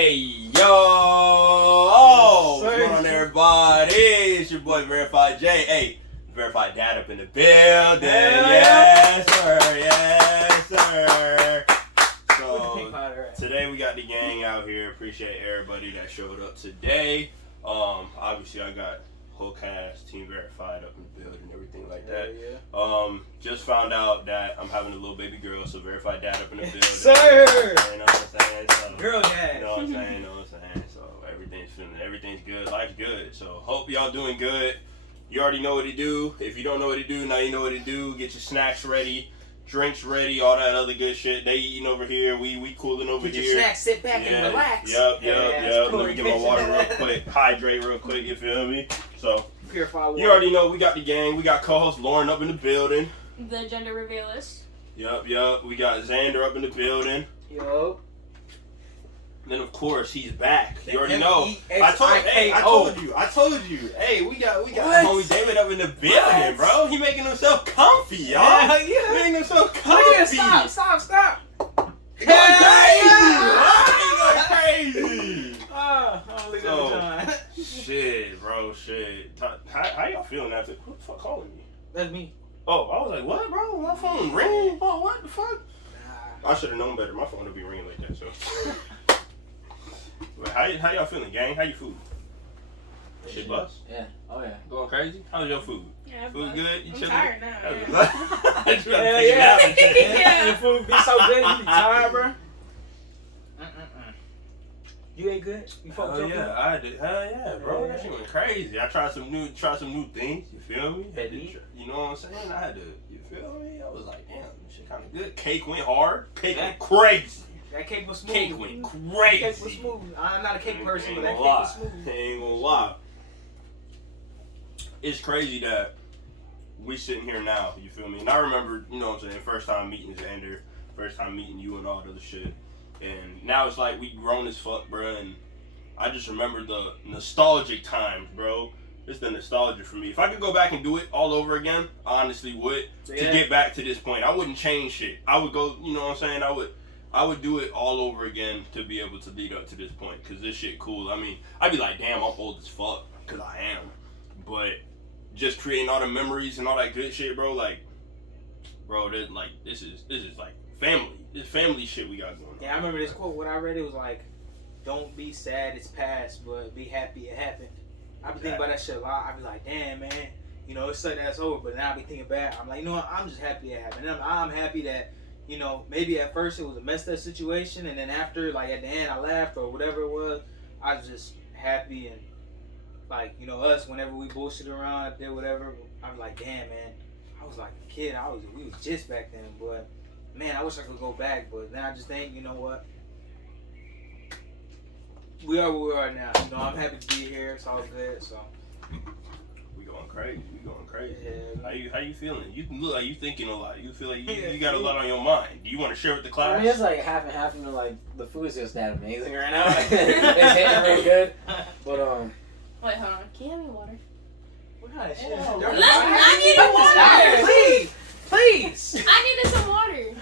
Hey, yo! Oh, what's going on, everybody? It's your boy Verified J. Hey, Verified Dad up in the building. Yes, sir. Yes, sir. So today we got the gang out here. Appreciate everybody that showed up today. Obviously I got whole cast, Team Verified up in the building, everything like that. Yeah. Just found out that I'm having a little baby girl, so Verified Dad up in the building. Sir! You know what I'm saying? So, girl dad. You know what I'm saying? So everything's good. Life's good. So hope y'all doing good. You already know what to do. If you don't know what to do, now you know what to do. Get your snacks ready, drinks ready, all that other good shit. They eating over here. We cooling over here. Get your snacks, sit back and relax. Yep. Let me get my water real quick. Hydrate real quick, you feel me? So you already know we got the gang. We got co-host Lauren up in the building. The gender revealist. Yep. We got Xander up in the building. Yo. Then of course he's back. You already know. I told you. Hey, we got homie David up in the building, bro. He making himself comfy, y'all. Yeah. Making himself comfy. Stop. He going crazy. Shit, bro. How y'all feeling after? Who the fuck calling me? That's me. Oh, I was like, what, bro? My phone ringing. Oh, what the fuck? I should have known better. My phone would be ringing like that, so. But how y'all feeling, gang? How you food? Shit bust? Yeah. Oh yeah. Going crazy? How's your food? Yeah, food good? You I'm chilling? tired now. Yeah. Your food be so good, you be tired, bro. You ate good? You fucked up? Yeah, I did. Hell yeah, bro. That shit went crazy. I tried some new things. You feel me? You know what I'm saying? I had to. You feel me? I was like, damn, this shit kind of good. Cake went hard. Cake went crazy. That cake was smooth. Cake went crazy. Cake was smooth. I'm not a cake person, but that cake was smooth. Ain't gonna lie. It's crazy that we sitting here now. You feel me? And I remember, you know what I'm saying, first time meeting Xander, first time meeting you and all the other shit. And now it's like we grown as fuck, bro. And I just remember the nostalgic times, bro. It's the nostalgia for me. If I could go back and do it all over again, I honestly would. To get back to this point, I wouldn't change shit. I would go, you know what I'm saying? I would do it all over again to be able to lead up to this point, because this shit cool. I mean, I'd be like, damn, I'm old as fuck, because I am. But just creating all the memories and all that good shit, bro, like, bro, this is like family. This family shit we got going on. Yeah, I remember this quote. When I read it, was like, don't be sad it's past, but be happy it happened. I be thinking about that shit a lot. I be like, damn, man, you know, it's something that's over, but now I be thinking back. I'm like, you know what, I'm just happy it happened. And I'm happy that, you know, maybe at first it was a messed up situation, and then after, like at the end, I laughed or whatever it was. I was just happy, and like, you know, us, whenever we bullshit around, did whatever, I'm like, damn, man, I was like a kid. We was just back then, but man, I wish I could go back. But then I just think, you know what, we are where we are now. You know, I'm happy to be here. It's all good. So. We going crazy. Yeah. How you feeling? You look like you thinking a lot. You feel like you got a lot on your mind. Do you want to share with the class? I mean, it's like half and half. You know, like the food's just that amazing right now. It's hitting real good. But Wait, hold on. Can you have me water? What kind of shit? I needed water. Please. I needed some water.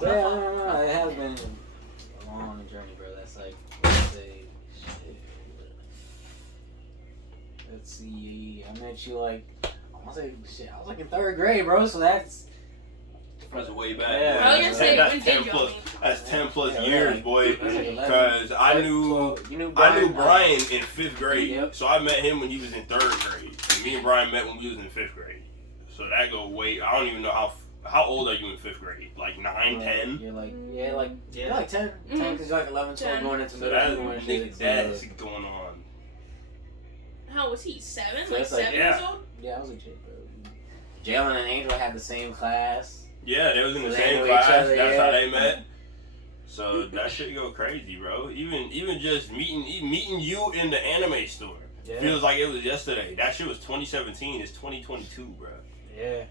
yeah, no, it has been a long journey, bro. That's like, let's see, I met you like, I was like in 3rd grade, bro. So that's way back. Yeah. I was gonna say, when did you meet? That's 10 plus years, boy. Because I knew Brian in 5th grade. Yep. So I met him when he was in 3rd grade. And me and Brian met when we was in 5th grade. So that go way. I don't even know how old are you in 5th grade? Like 9, 10? You're like 10 because you're like 11, 12 going into so middle school. That's going on. How was he? 7? So like it's like, 7 years old? Yeah, I was a kid, bro. Jalen and Angel had the same class. Yeah, they was in the So same they class. know each other, That's yeah. how they met. So that shit go crazy, bro. Even just meeting you in the anime store feels like it was yesterday. That shit was 2017. It's 2022, bro. Yeah.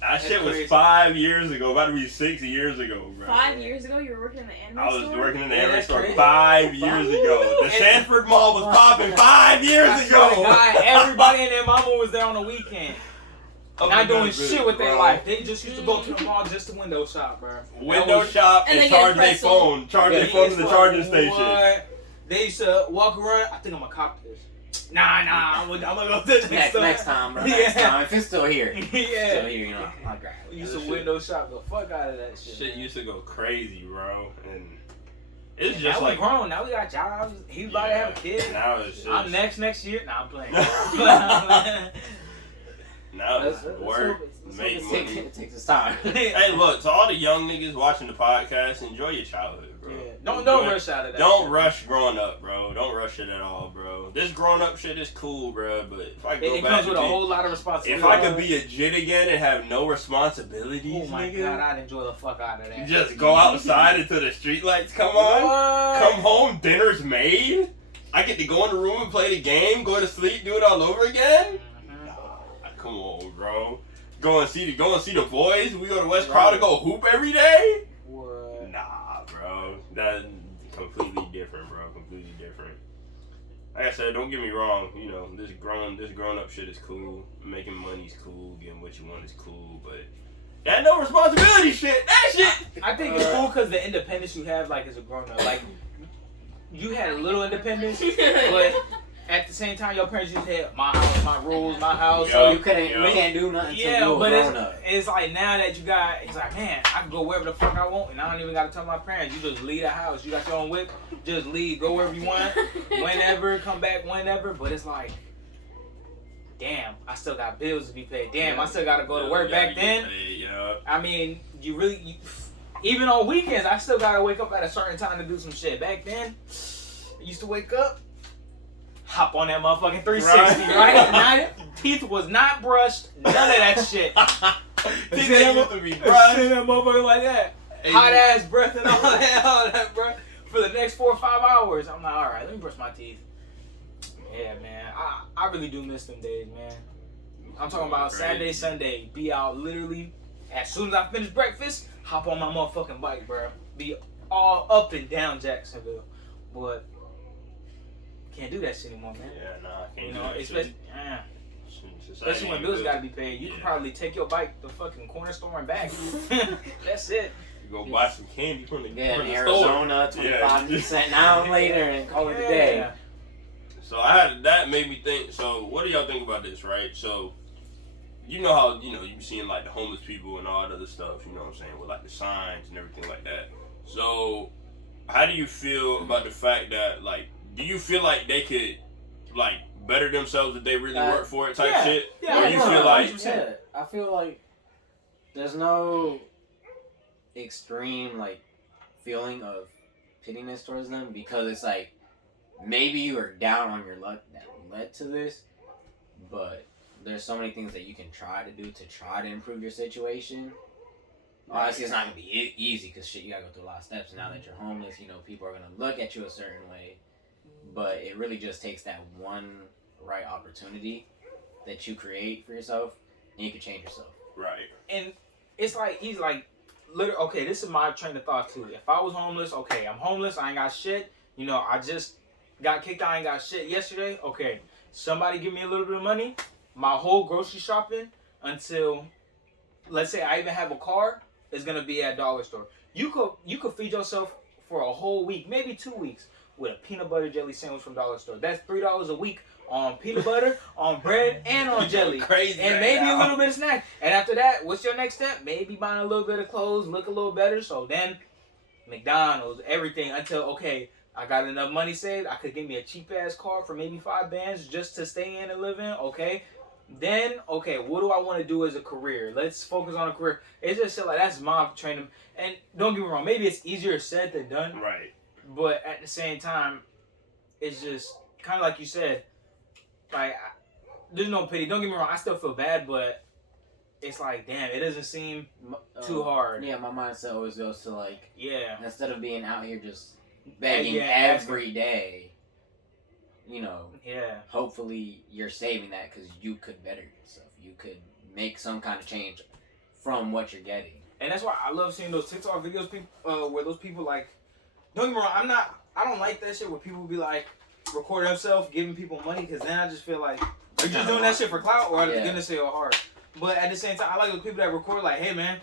That shit was 5 years ago. About to be 6 years ago, bro. 5 years ago, you were working in the anime store? I was working in the Yeah, anime that's store crazy. 5 years ago. The Sanford Mall was popping 5 years ago. Everybody and their mama was there on the weekend. not doing shit with their bro. life. They just used to go to the mall just to window shop, bro. Window shop And and they get charge their pretzel. phone. Charge their phone to the charging station. What? They used to walk around. I think I'm gonna cop this. Nah, I'm gonna go to the Next time, bro. Yeah. Next time. If it's still here. Yeah. Still here, you know. I'll grab it. We used to window shop the fuck out of that shit. Shit man. used to go crazy, bro. And it's And just now like we grown. Now we got jobs. He's about to have a kid. Now it's just I'm next year. Nah, I'm playing. now it's Let's work, hope it's- make let's hope money. it takes its time. Hey, look, to all the young niggas watching the podcast, enjoy your childhood, bro. Yeah. Don't Enjoy- rush out of that. Don't shit. rush growing up, bro. Don't rush it at all, bro. This grown up shit is cool, bro. But if I go It back comes to with a be- whole lot of responsibility. if I could be a jit again and have no responsibilities, Oh my nigga, god, I'd enjoy the fuck out of that. just go outside until the street lights come on. What? Come home, dinner's made. I get to go in the room and play the game, go to sleep, do it all over again. Nah, come on, bro. Go and see the boys. We go to West Crowd to go hoop every day. What? Nah, bro. That's completely different, bro. Completely different. Like I said, don't get me wrong. You know, this grown up shit is cool. Making money's cool. Getting what you want is cool. But that no responsibility shit. That shit. I think it's cool because the independence you have, like, as a grown up, like, you had a little independence, but at the same time, your parents used to have my house, my rules, my house. So Yeah. you couldn't, Yeah. you can't do nothing until Yeah, you were but grown up. it's like now that you got, it's like, man, I can go wherever the fuck I want, and I don't even got to tell my parents. You just leave the house. You got your own whip. Just leave, go wherever you want, whenever, come back whenever. But it's like, damn, I still got bills to be paid. Damn, I still got to go to work. Back then, I mean, even on weekends, I still got to wake up at a certain time to do some shit. Back then, I used to wake up, hop on that motherfucking 360, right? Now, teeth was not brushed, none of that shit. Teeth ain't used to be Send brushed. that motherfucker like that. Hey, Hot ass breath and all that, bro. For the next 4 or 5 hours, I'm like, all right, let me brush my teeth. Yeah, man, I really do miss them days, man. I'm talking about Saturday, Sunday, be out literally as soon as I finish breakfast, hop on my motherfucking bike, bro. Be all up and down Jacksonville, but can't do that shit anymore, man. Yeah, nah, I can't You do know, that especially, shit. especially when bills gotta be paid. You can probably take your bike to the fucking corner store and back. That's it. You go buy some candy from the, Yeah, from in the Arizona, store. 25% now later, and call it a day. Yeah. So that made me think. So what do y'all think about this, right? So you know how you seeing like the homeless people and all that other stuff. You know what I'm saying, with like the signs and everything like that. So how do you feel about the fact that like, do you feel like they could like better themselves if they really work for it type yeah. shit? Yeah, Or you yeah, feel like 100%. I feel like there's no extreme like feeling of pittiness towards them, because it's like maybe you are down on your luck that led to this, but there's so many things that you can try to do to try to improve your situation. Obviously, it's not gonna be easy because shit, you gotta go through a lot of steps. And now that you're homeless, people are gonna look at you a certain way. But it really just takes that one right opportunity that you create for yourself, and you can change yourself. right. And it's like, he's like, literally, okay, this is my train of thought too. If I was homeless, okay, I'm homeless, I ain't got shit. I just got kicked out, I ain't got shit yesterday. Okay, somebody give me a little bit of money. My whole grocery shopping until, let's say I even have a car, is gonna be at dollar store. You could feed yourself for a whole week, maybe 2 weeks, with a peanut butter jelly sandwich from dollar store. That's $3 a week on peanut butter, on bread, and on jelly. Crazy. And right maybe now. a little bit of snack. And after that, what's your next step? Maybe buying a little bit of clothes, look a little better. So then, McDonald's, everything, until, okay, I got enough money saved. I could get me a cheap ass car for maybe $5 just to stay in and live in. Okay. Then, okay, what do I want to do as a career? Let's focus on a career. It's just shit like, that's my training. And don't get me wrong, maybe it's easier said than done. Right. But at the same time, it's just kind of like you said, like, there's no pity. Don't get me wrong, I still feel bad, but it's like, damn, it doesn't seem too hard. Yeah, my mindset always goes to like, Yeah. instead of being out here just begging Yeah, every day, Yeah. hopefully you're saving that because you could better yourself. You could make some kind of change from what you're getting. And that's why I love seeing those TikTok videos, where those people like, don't get me wrong, I don't like that shit where people be like, recording themselves, giving people money, because then I just feel like, are you just doing that shit for clout, or are they Yeah. gonna say your heart? But at the same time, I like the people that record like, hey man,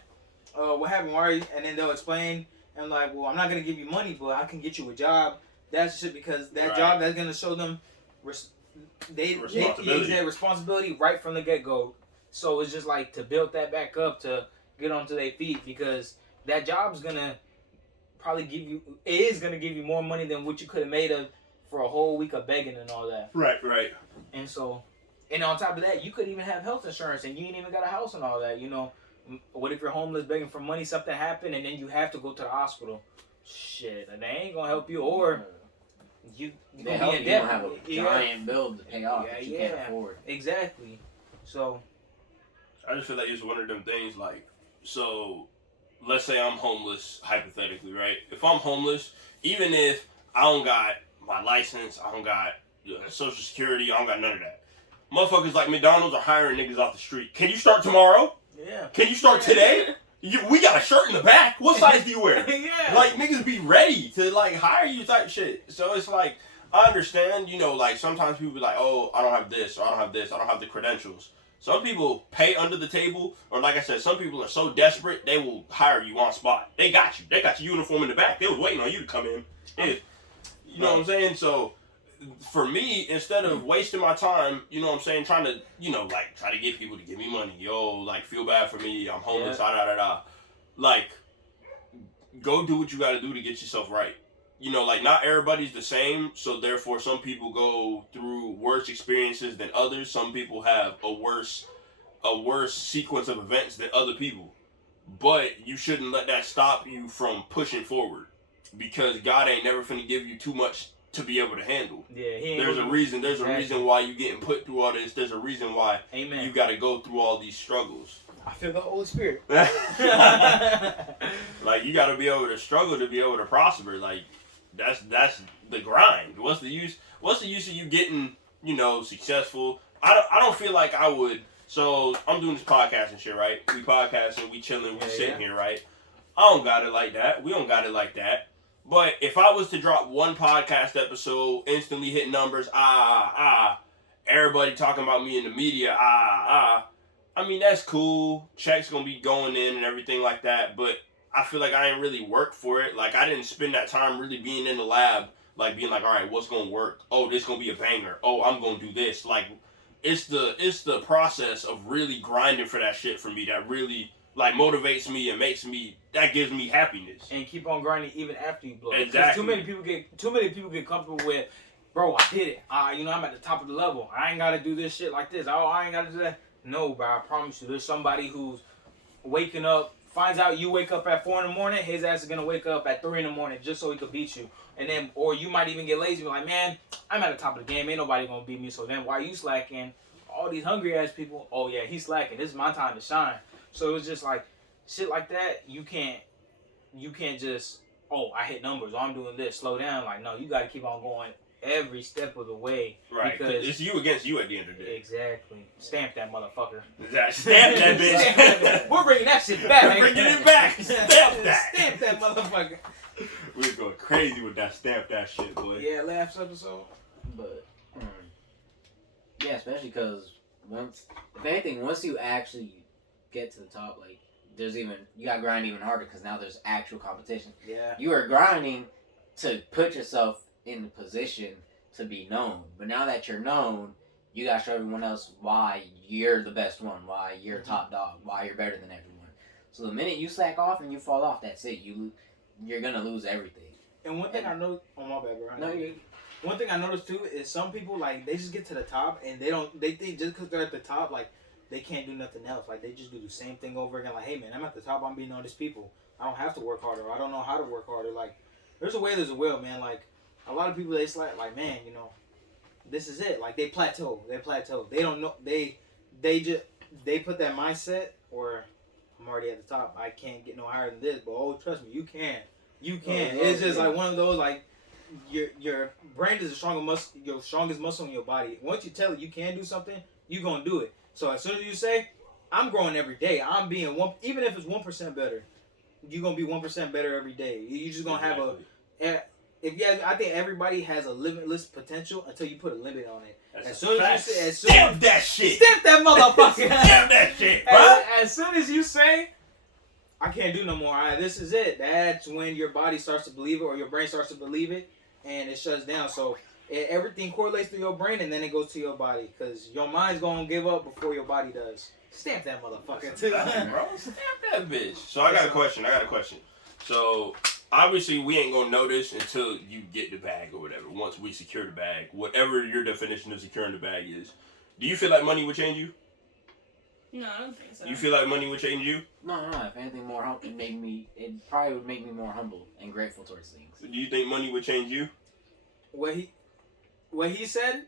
what happened? Why are you? And then they'll explain and like, well, I'm not gonna give you money, but I can get you a job. That's shit because that job that's gonna show them responsibility right from the get go. So it's just like to build that back up to get onto their feet because that job's gonna probably give you more money than what you could have made for a whole week of begging and all that. Right. And so, and on top of that, you could even have health insurance and you ain't even got a house and all that. You know, what if you're homeless begging for money, something happened, and then you have to go to the hospital? Shit, they ain't gonna help you, or you they help you don't have a giant bill to pay off that you can't afford. Exactly. So, I just feel like it's one of them things. Like, so let's say I'm homeless, hypothetically, right? If I'm homeless, even if I don't got my license, I don't got Social Security, I don't got none of that. Motherfuckers like McDonald's are hiring niggas off the street. Can you start tomorrow? Yeah. Can you start today? We got a shirt in the back. What size do you wear? Yeah. Like, niggas be ready to, like, hire you type shit. So it's like, I understand, you know, like, sometimes people be like, oh, I don't have this, or I don't have this, I don't have the credentials. Some people pay under the table, or like I said, some people are so desperate, they will hire you on spot. They got you. They got your uniform in the back. They was waiting on you to come in. You know what I'm saying? So, for me, instead of wasting my time, you know what I'm saying, trying to, you know, like, try to get people to give me money. Yo, like, feel bad for me. I'm homeless, Like, go do what you got to do to get yourself right. You know, like, not everybody's the same, so therefore some people go through worse experiences than others. Some people have a worse sequence of events than other people. But you shouldn't let that stop you from pushing forward, because God ain't never finna give you too much to be able to handle. Yeah, there's a reason why you getting put through all this. There's a reason why you got to go through all these struggles. I feel the Holy Spirit. Like, you got to be able to struggle to be able to prosper. Like, that's the grind. What's the use of you getting, you know, successful? I don't feel like I would. So I'm doing this podcast and shit, right? We podcasting, we chilling, we sitting here, right? I don't got it like that. We don't got it like that. But if I was to drop one podcast episode, instantly hit numbers, everybody talking about me in the media, I mean, that's cool. Checks gonna be going in and everything like that. But I feel like I ain't really work for it. Like, I didn't spend that time really being in the lab, like being like, all right, what's gonna work? Oh, this gonna be a banger. Oh, I'm gonna do this. Like, it's the process of really grinding for that shit for me that really, like, motivates me and that gives me happiness. And keep on grinding even after you blow. Exactly. Too many people get comfortable with, bro, I did it. You know, I'm at the top of the level. I ain't gotta do this shit like this. Oh, I ain't gotta do that. No, bro, I promise you, there's somebody who's waking up, finds out you wake up at 4 in the morning, his ass is gonna wake up at 3 in the morning just so he could beat you. And then, or you might even get lazy and be like, man, I'm at the top of the game, ain't nobody gonna beat me. So then why you slacking? All these hungry ass people, oh yeah, he's slacking. This is my time to shine. So it's just like shit like that. You can't just, oh, I hit numbers, oh, I'm doing this, slow down. Like, no, you gotta keep on going every step of the way. Right. Because it's you against you at the end of the day. Exactly. Stamp that motherfucker. Stamp that bitch. We're bringing that shit back. We're bringing it back. Stamp that. Stamp that motherfucker. We're going crazy with that stamp that shit, boy. Yeah, last episode. But yeah, especially because once you actually get to the top, like, you gotta grind even harder because now there's actual competition. Yeah. You are grinding to put yourself in the position to be known, but now that you're known, you gotta show everyone else why you're the best one, why you're top dog, why you're better than everyone. So the minute you slack off and you fall off, that's it. You're gonna lose everything. And one thing I know, oh my bad, bro. No, one thing I noticed too is some people, like, they just get to the top and they think just because they're at the top, like, they can't do nothing else. Like, they just do the same thing over again. Like, hey man, I'm at the top, I'm beating all these people. I don't have to work harder. I don't know how to work harder. Like, there's a way, there's a will, man. Like, a lot of people, they slack, like, man, you know, this is it. Like, they plateau. They don't know, they put that mindset, or I'm already at the top. I can't get no higher than this. But oh, trust me, you can. It's just like one of those, like, your brain is your strongest muscle in your body. Once you tell it you can do something, you gonna do it. So as soon as you say, I'm growing every day, I'm being one, even if it's 1% better, you're gonna be 1% better every day. You just gonna have I think everybody has a limitless potential until you put a limit on it. That's As a soon fact. as you say, Stamp that shit. stamp that motherfucker. Stamp that shit, bro. As soon as you say, I can't do no more. All right, this is it. That's when your body starts to believe it, or your brain starts to believe it, and it shuts down. So everything correlates to your brain, and then it goes to your body, because your mind's gonna give up before your body does. Stamp that motherfucker too, bro. Stamp that bitch. So I got a question. So obviously we ain't gonna know this until you get the bag or whatever. Once we secure the bag, whatever your definition of securing the bag is, do you feel like money would change you? No, I don't think so. You feel like money would change you? No. If anything, it probably would make me more humble and grateful towards things. Do you think money would change you? What he said,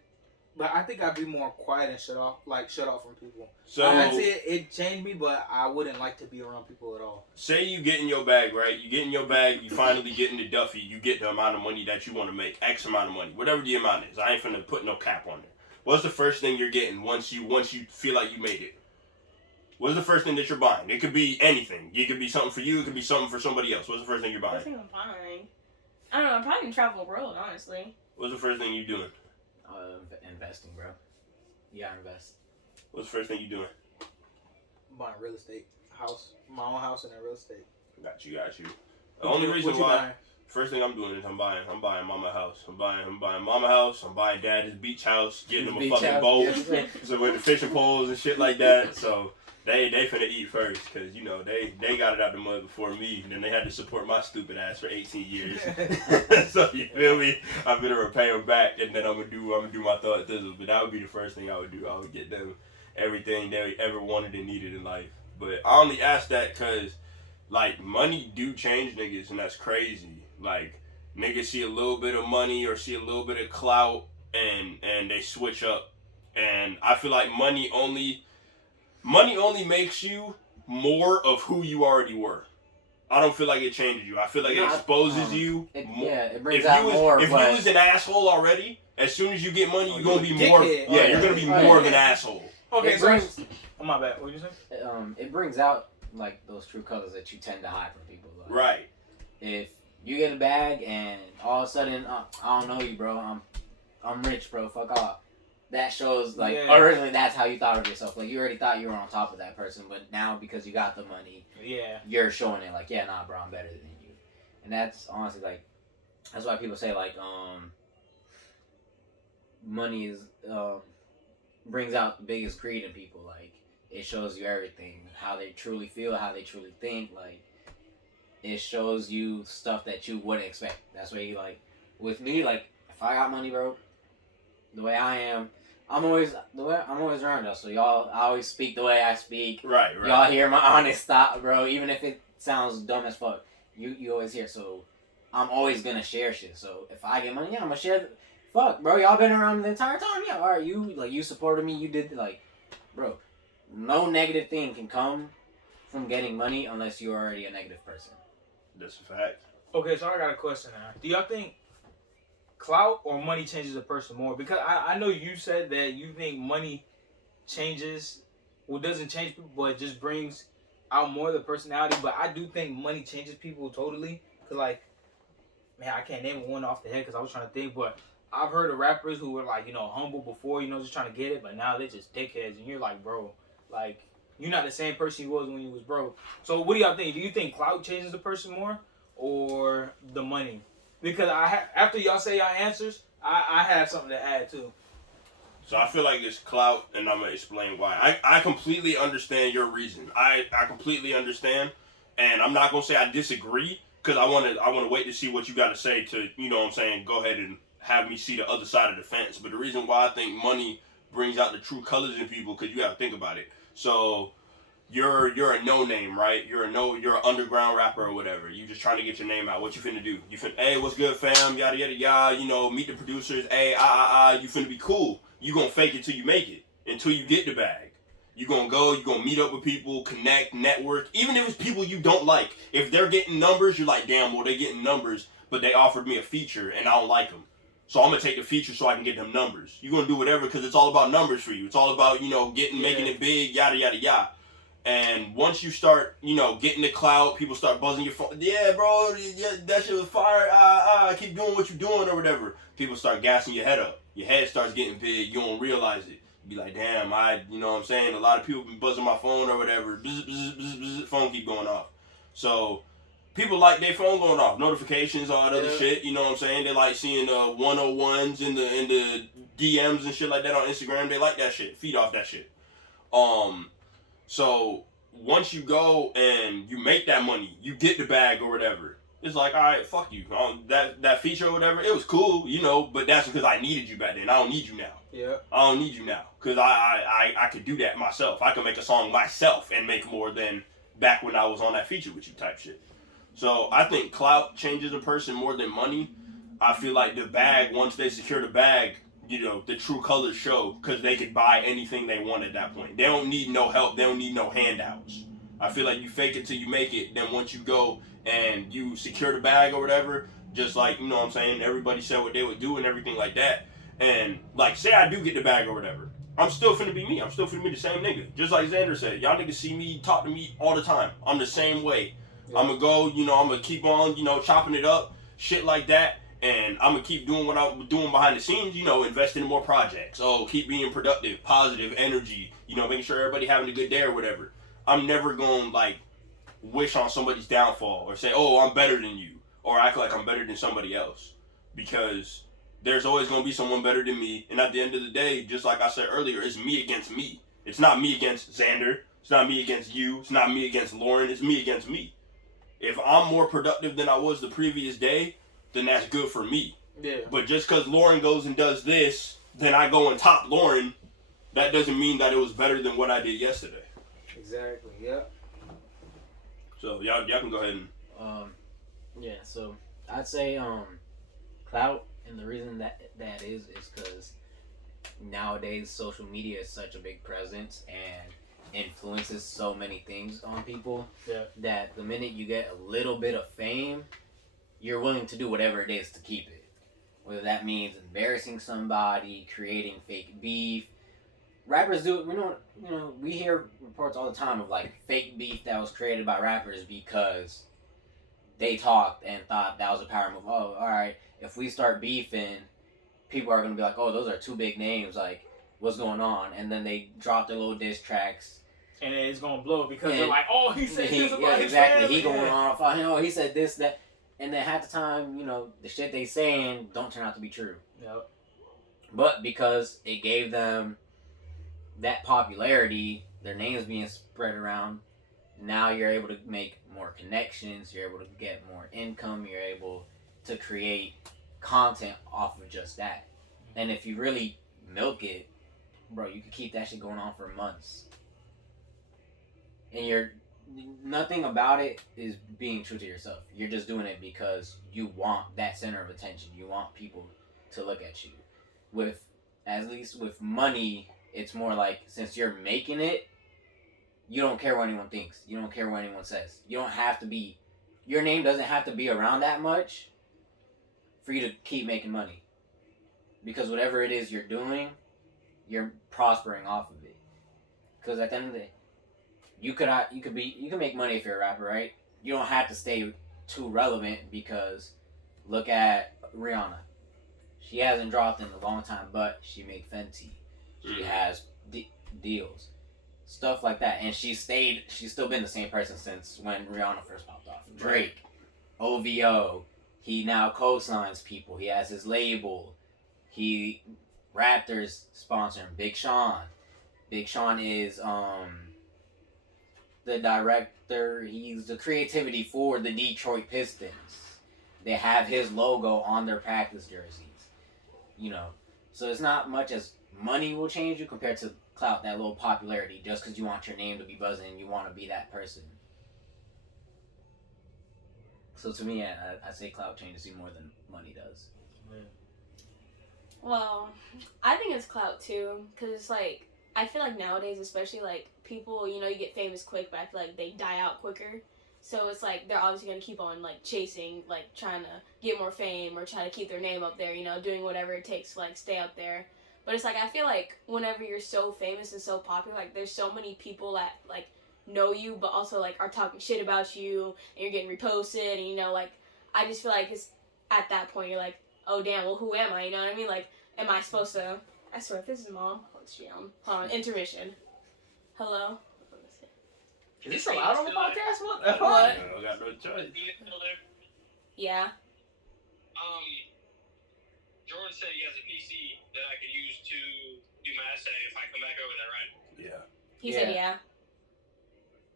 but I think I'd be more quiet and shut off from people. So I'd say it changed me, but I wouldn't like to be around people at all. say you get in your bag, right? You get in your bag, you finally get in the Duffy, you get the amount of money that you want to make, X amount of money, whatever the amount is. I ain't finna put no cap on there. What's the first thing you're getting once you feel like you made it? What's the first thing that you're buying? It could be anything. It could be something for you. It could be something for somebody else. What's the first thing you're I buying? think I'm fine. I don't know. I'm probably gonna travel the world, honestly. What's the first thing you doing? Investing, bro. You gotta invest. What's the first thing you doing? Buying real estate, my own house, and then real estate. Got you. The only reason What you why. buying? First thing I'm doing is I'm buying mama house. I'm buying mama house. I'm buying dad's beach house. Getting him a fucking boat. So with the fishing poles and shit like that. So they finna eat first, cause you know they got it out the mud before me, and then they had to support my stupid ass for 18 years. So you feel me? I'm gonna repay them back, and then I'm gonna do my thought thizzle. But that would be the first thing I would do. I would get them everything they ever wanted and needed in life. But I only ask that cause like money do change niggas, and that's crazy. Like niggas see a little bit of money or see a little bit of clout, and they switch up. And I feel like money only makes you more of who you already were. I don't feel like it changes you. I feel like it exposes you more. Yeah, it brings out more. If you was an asshole already, as soon as you get money, you're gonna be dickhead. more. Yeah, you're gonna be more of an asshole. Okay, it brings, oh my bad. What did you say? it brings out like those true colors that you tend to hide from people. Like, Right. If you get a bag and all of a sudden I don't know you, bro. I'm rich, bro. Fuck off. That shows like originally that's how you thought of yourself. Like you already thought you were on top of that person, but now because you got the money, you're showing it. Like nah, bro, I'm better than you. And that's honestly like that's why people say like money is brings out the biggest greed in people. Like it shows you everything, how they truly feel, how they truly think. Like it shows you stuff that you wouldn't expect. That's why you like with me. Like if I got money, bro, the way I am, I'm always around y'all. So I always speak the way I speak. Right. Y'all hear my honest thought, bro. Even if it sounds dumb as fuck, you always hear. So I'm always gonna share shit. So if I get money, I'm gonna share. Fuck, bro, y'all been around the entire time. Yeah, all right, you supported me. You did like, bro. No negative thing can come from getting money unless you're already a negative person. That's a fact. Okay, so I got a question now. Do y'all think clout or money changes a person more? Because I know you said that you think money doesn't change people, but it just brings out more of the personality. But I do think money changes people totally. Because, like, man, I can't name one off the head because I was trying to think. But I've heard of rappers who were, like, humble before, just trying to get it. But now they're just dickheads. And you're like, bro, like, you're not the same person you was when you was broke. So what do y'all think? Do you think clout changes the person more or the money? Because after y'all say y'all answers, I have something to add too. So I feel like it's clout, and I'm gonna explain why. I completely understand your reason. I completely understand, and I'm not gonna say I disagree because I wanna wait to see what you got to say to go ahead and have me see the other side of the fence. But the reason why I think money brings out the true colors in people, because you got to think about it. So you're a no name, right? You're an underground rapper or whatever. You just trying to get your name out. What you finna do? You finna, hey, what's good, fam? Yada yada yada. Meet the producers. Hey, you finna be cool. You gonna fake it till you make it, until you get the bag. You gonna go. You gonna meet up with people, connect, network. Even if it's people you don't like, if they're getting numbers, you're like, damn, well they getting numbers, but they offered me a feature and I don't like them. So I'm gonna take the feature so I can get them numbers. You're gonna do whatever because it's all about numbers for you. It's all about making it big, yada yada yada. And once you start, getting the clout, people start buzzing your phone. Yeah, bro, yeah, that shit was fire. Keep doing what you're doing or whatever. People start gassing your head up. Your head starts getting big. You don't realize it. You be like, damn, you know what I'm saying? A lot of people been buzzing my phone or whatever. Bzz, bzz, bzz, bzz, phone keep going off. So people like their phone going off, notifications, all that other shit. You know what I'm saying? They like seeing 101s in the DMs and shit like that on Instagram. They like that shit. Feed off that shit. So once you go and you make that money, you get the bag or whatever. It's like, all right, fuck you. That feature or whatever, it was cool, but that's because I needed you back then. I don't need you now. Yeah. I don't need you now because I could do that myself. I could make a song myself and make more than back when I was on that feature with you type shit. So I think clout changes a person more than money. I feel like the bag, once they secure the bag, the true colors show because they could buy anything they want at that point. They don't need no help. They don't need no handouts. I feel like you fake it till you make it. Then once you go and you secure the bag or whatever, just like, you know what I'm saying, everybody said what they would do and everything like that. And like, say I do get the bag or whatever, I'm still finna be me. I'm still finna be the same nigga. Just like Xander said, y'all niggas see me, talk to me all the time. I'm the same way. Yeah. I'm gonna go, I'm gonna keep on, chopping it up, shit like that. And I'm gonna keep doing what I'm doing behind the scenes, investing in more projects. Oh, keep being productive, positive energy, making sure everybody having a good day or whatever. I'm never gonna wish on somebody's downfall or say, oh, I'm better than you, or act like I'm better than somebody else, because there's always gonna be someone better than me. And at the end of the day, just like I said earlier, it's me against me. It's not me against Xander. It's not me against you. It's not me against Lauren. It's me against me. If I'm more productive than I was the previous day, then that's good for me. Yeah. But just because Lauren goes and does this, then I go and top Lauren, that doesn't mean that it was better than what I did yesterday. Exactly, yeah. So y'all can go ahead and so I'd say clout, and the reason that is because nowadays social media is such a big presence and influences so many things on people that the minute you get a little bit of fame, you're willing to do whatever it is to keep it. Whether that means embarrassing somebody, creating fake beef. Rappers do it. We hear reports all the time of fake beef that was created by rappers because they talked and thought that was a power move. Oh, all right, if we start beefing, people are going to be like, oh, those are two big names. What's going on? And then they drop their little diss tracks. And then it's going to blow because they're like, oh, he said this about his family. He going off. Oh, he said this, that. And then half the time, the shit they saying don't turn out to be true. Yep. But because it gave them that popularity, their names being spread around, now you're able to make more connections, you're able to get more income, you're able to create content off of just that. And if you really milk it, bro, you could keep that shit going on for months. And nothing about it is being true to yourself. You're just doing it because you want that center of attention. You want people to look at you. At least with money, it's more like, since you're making it, you don't care what anyone thinks. You don't care what anyone says. You don't have to be, your name doesn't have to be around that much for you to keep making money. Because whatever it is you're doing, you're prospering off of it. Because at the end of the day, you can make money if you're a rapper, right? You don't have to stay too relevant, because look at Rihanna. She hasn't dropped in a long time, but she made Fenty. She has deals, stuff like that, and she's still been the same person since when Rihanna first popped off. Drake, OVO, he now co-signs people. He has his label. Raptors sponsor him. Big Sean. Big Sean is the director. He's the creativity for the Detroit Pistons. They have his logo on their practice jerseys. So it's not much as money will change you compared to clout, that little popularity, just because you want your name to be buzzing and you want to be that person. So to me, I say clout changes you more than money does. Yeah. Well, I think it's clout too, because it's I feel like nowadays, especially people, you get famous quick, but I feel like they die out quicker. So it's they're obviously going to keep on chasing, trying to get more fame or try to keep their name up there, doing whatever it takes to stay up there. But it's I feel like whenever you're so famous and so popular, there's so many people that know you, but also like are talking shit about you, and you're getting reposted, and you know, like I just feel like it's at that point you're like, oh damn, well who am I? You know what I mean? Like, am I supposed to? I swear, if this is mom, hold on, intermission. Hello. Is this allowed on the podcast? What? I got no choice. Yeah. Jordan said he has a PC that I could use to do my essay if I come back over there, right? Yeah. He said yeah.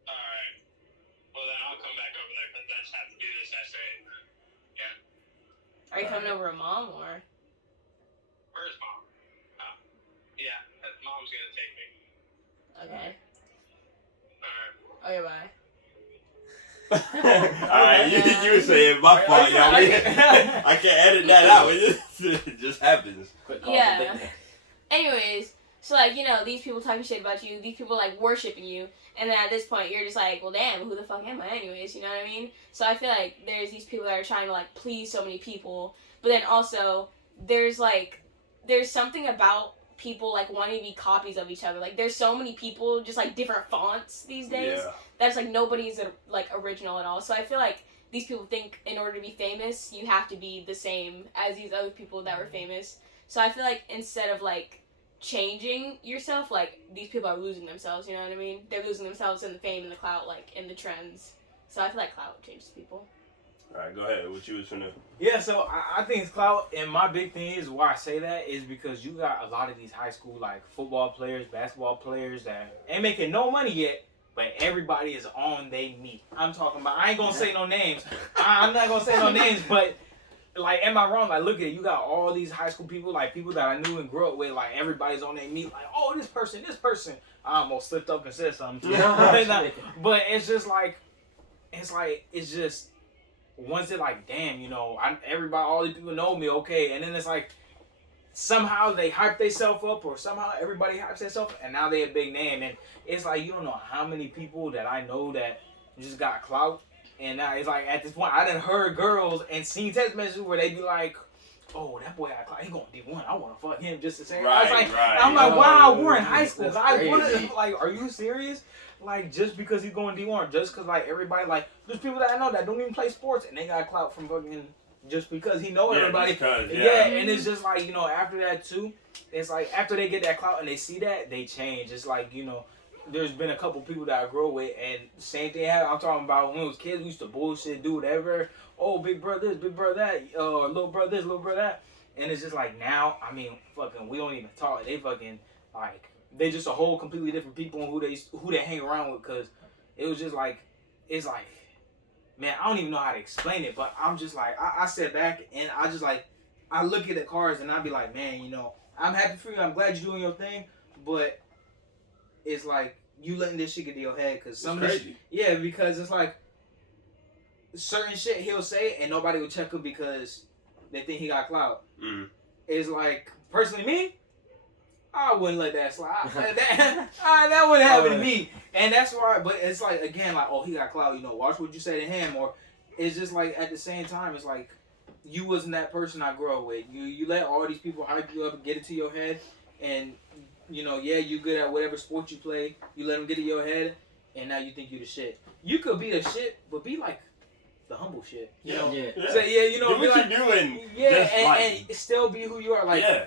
Alright. Well, then I'll come back over there because I just have to do this essay. Yeah. Are you coming over with mom or? Where's mom? Oh. Yeah, mom's gonna take me. Okay. Alright. Okay, bye. Alright, you were saying my fault, y'all. I can't edit that out. It just happens. Yeah. Anyways, so like, you know, these people talking shit about you, these people like worshiping you, and then at this point you're just like, well damn, who the fuck am I anyways, you know what I mean? So I feel like there's these people that are trying to like please so many people, but then also there's something about people like wanting to be copies of each other. Like there's so many people, just like different fonts these days, that's like nobody's like original at all. So I feel like these people think in order to be famous, you have to be the same as these other people that were famous. So I feel like instead of like changing yourself, like these people are losing themselves, you know what I mean? They're losing themselves in the fame and the clout, like in the trends. So I feel like clout changes people. Alright, go ahead. What you was finna... Yeah, so I think it's clout, and my big thing is why I say that is because you got a lot of these high school like football players, basketball players that ain't making no money yet, but everybody is on they meat. I'm talking about, I ain't gonna say no names. I'm not gonna say no names, but like, am I wrong? Like, look at it, you got all these high school people, like people that I knew and grew up with, like everybody's on their meat, like, oh, this person. I almost slipped up and said something. But it's just like, it's just, once it like, damn, you know, everybody, all these people know me, okay, and then it's like, somehow they hype themselves up, or somehow everybody hypes themselves, and now they a big name, and it's like, you don't know how many people that I know that just got clout, and now it's like, at this point, I done heard girls and seen text messages where they be like, oh, that boy got clout, he going D1, I want to fuck him just to say, right, I was like, right. I'm like, wow, we're in high school, That's crazy. like, are you serious? Like, just because he's going D1, just because, like, everybody, like, there's people that I know that don't even play sports, and they got clout from fucking, just because he know everybody. Yeah, and it's just like, you know, after that, too, it's like, after they get that clout and they see that, they change. It's like, you know, there's been a couple people that I grew up with, and same thing happened. I'm talking about when we was kids, we used to bullshit, do whatever. Oh, big brother this, big brother that, or little brother this, little brother that. And it's just like, now, I mean, fucking, we don't even talk. They fucking, like, they just a whole completely different people and who they hang around with, because it was just like, it's like, man, I don't even know how to explain it, but I'm just like, I sit back and I just like, I look at the cars and I be like, man, you know, I'm happy for you, I'm glad you're doing your thing, but it's like, you letting this shit get to your head, because some of this, yeah, because it's like, certain shit he'll say and nobody will check him because they think he got clout. Mm. It's like, personally me, I wouldn't let that slide. That wouldn't happen to me. And that's why, but it's like, again, like, oh, he got clout, you know, watch what you say to him. Or it's just like, at the same time, it's like, you wasn't that person I grew up with. You let all these people hype you up and get it to your head. And, you know, yeah, you good at whatever sport you play. You let them get to your head, and now you think you the shit. You could be the shit, but be like the humble shit. You know? Yeah. So, yeah, you know, do be what like, you're doing. yeah, and still be who you are. Like, yeah.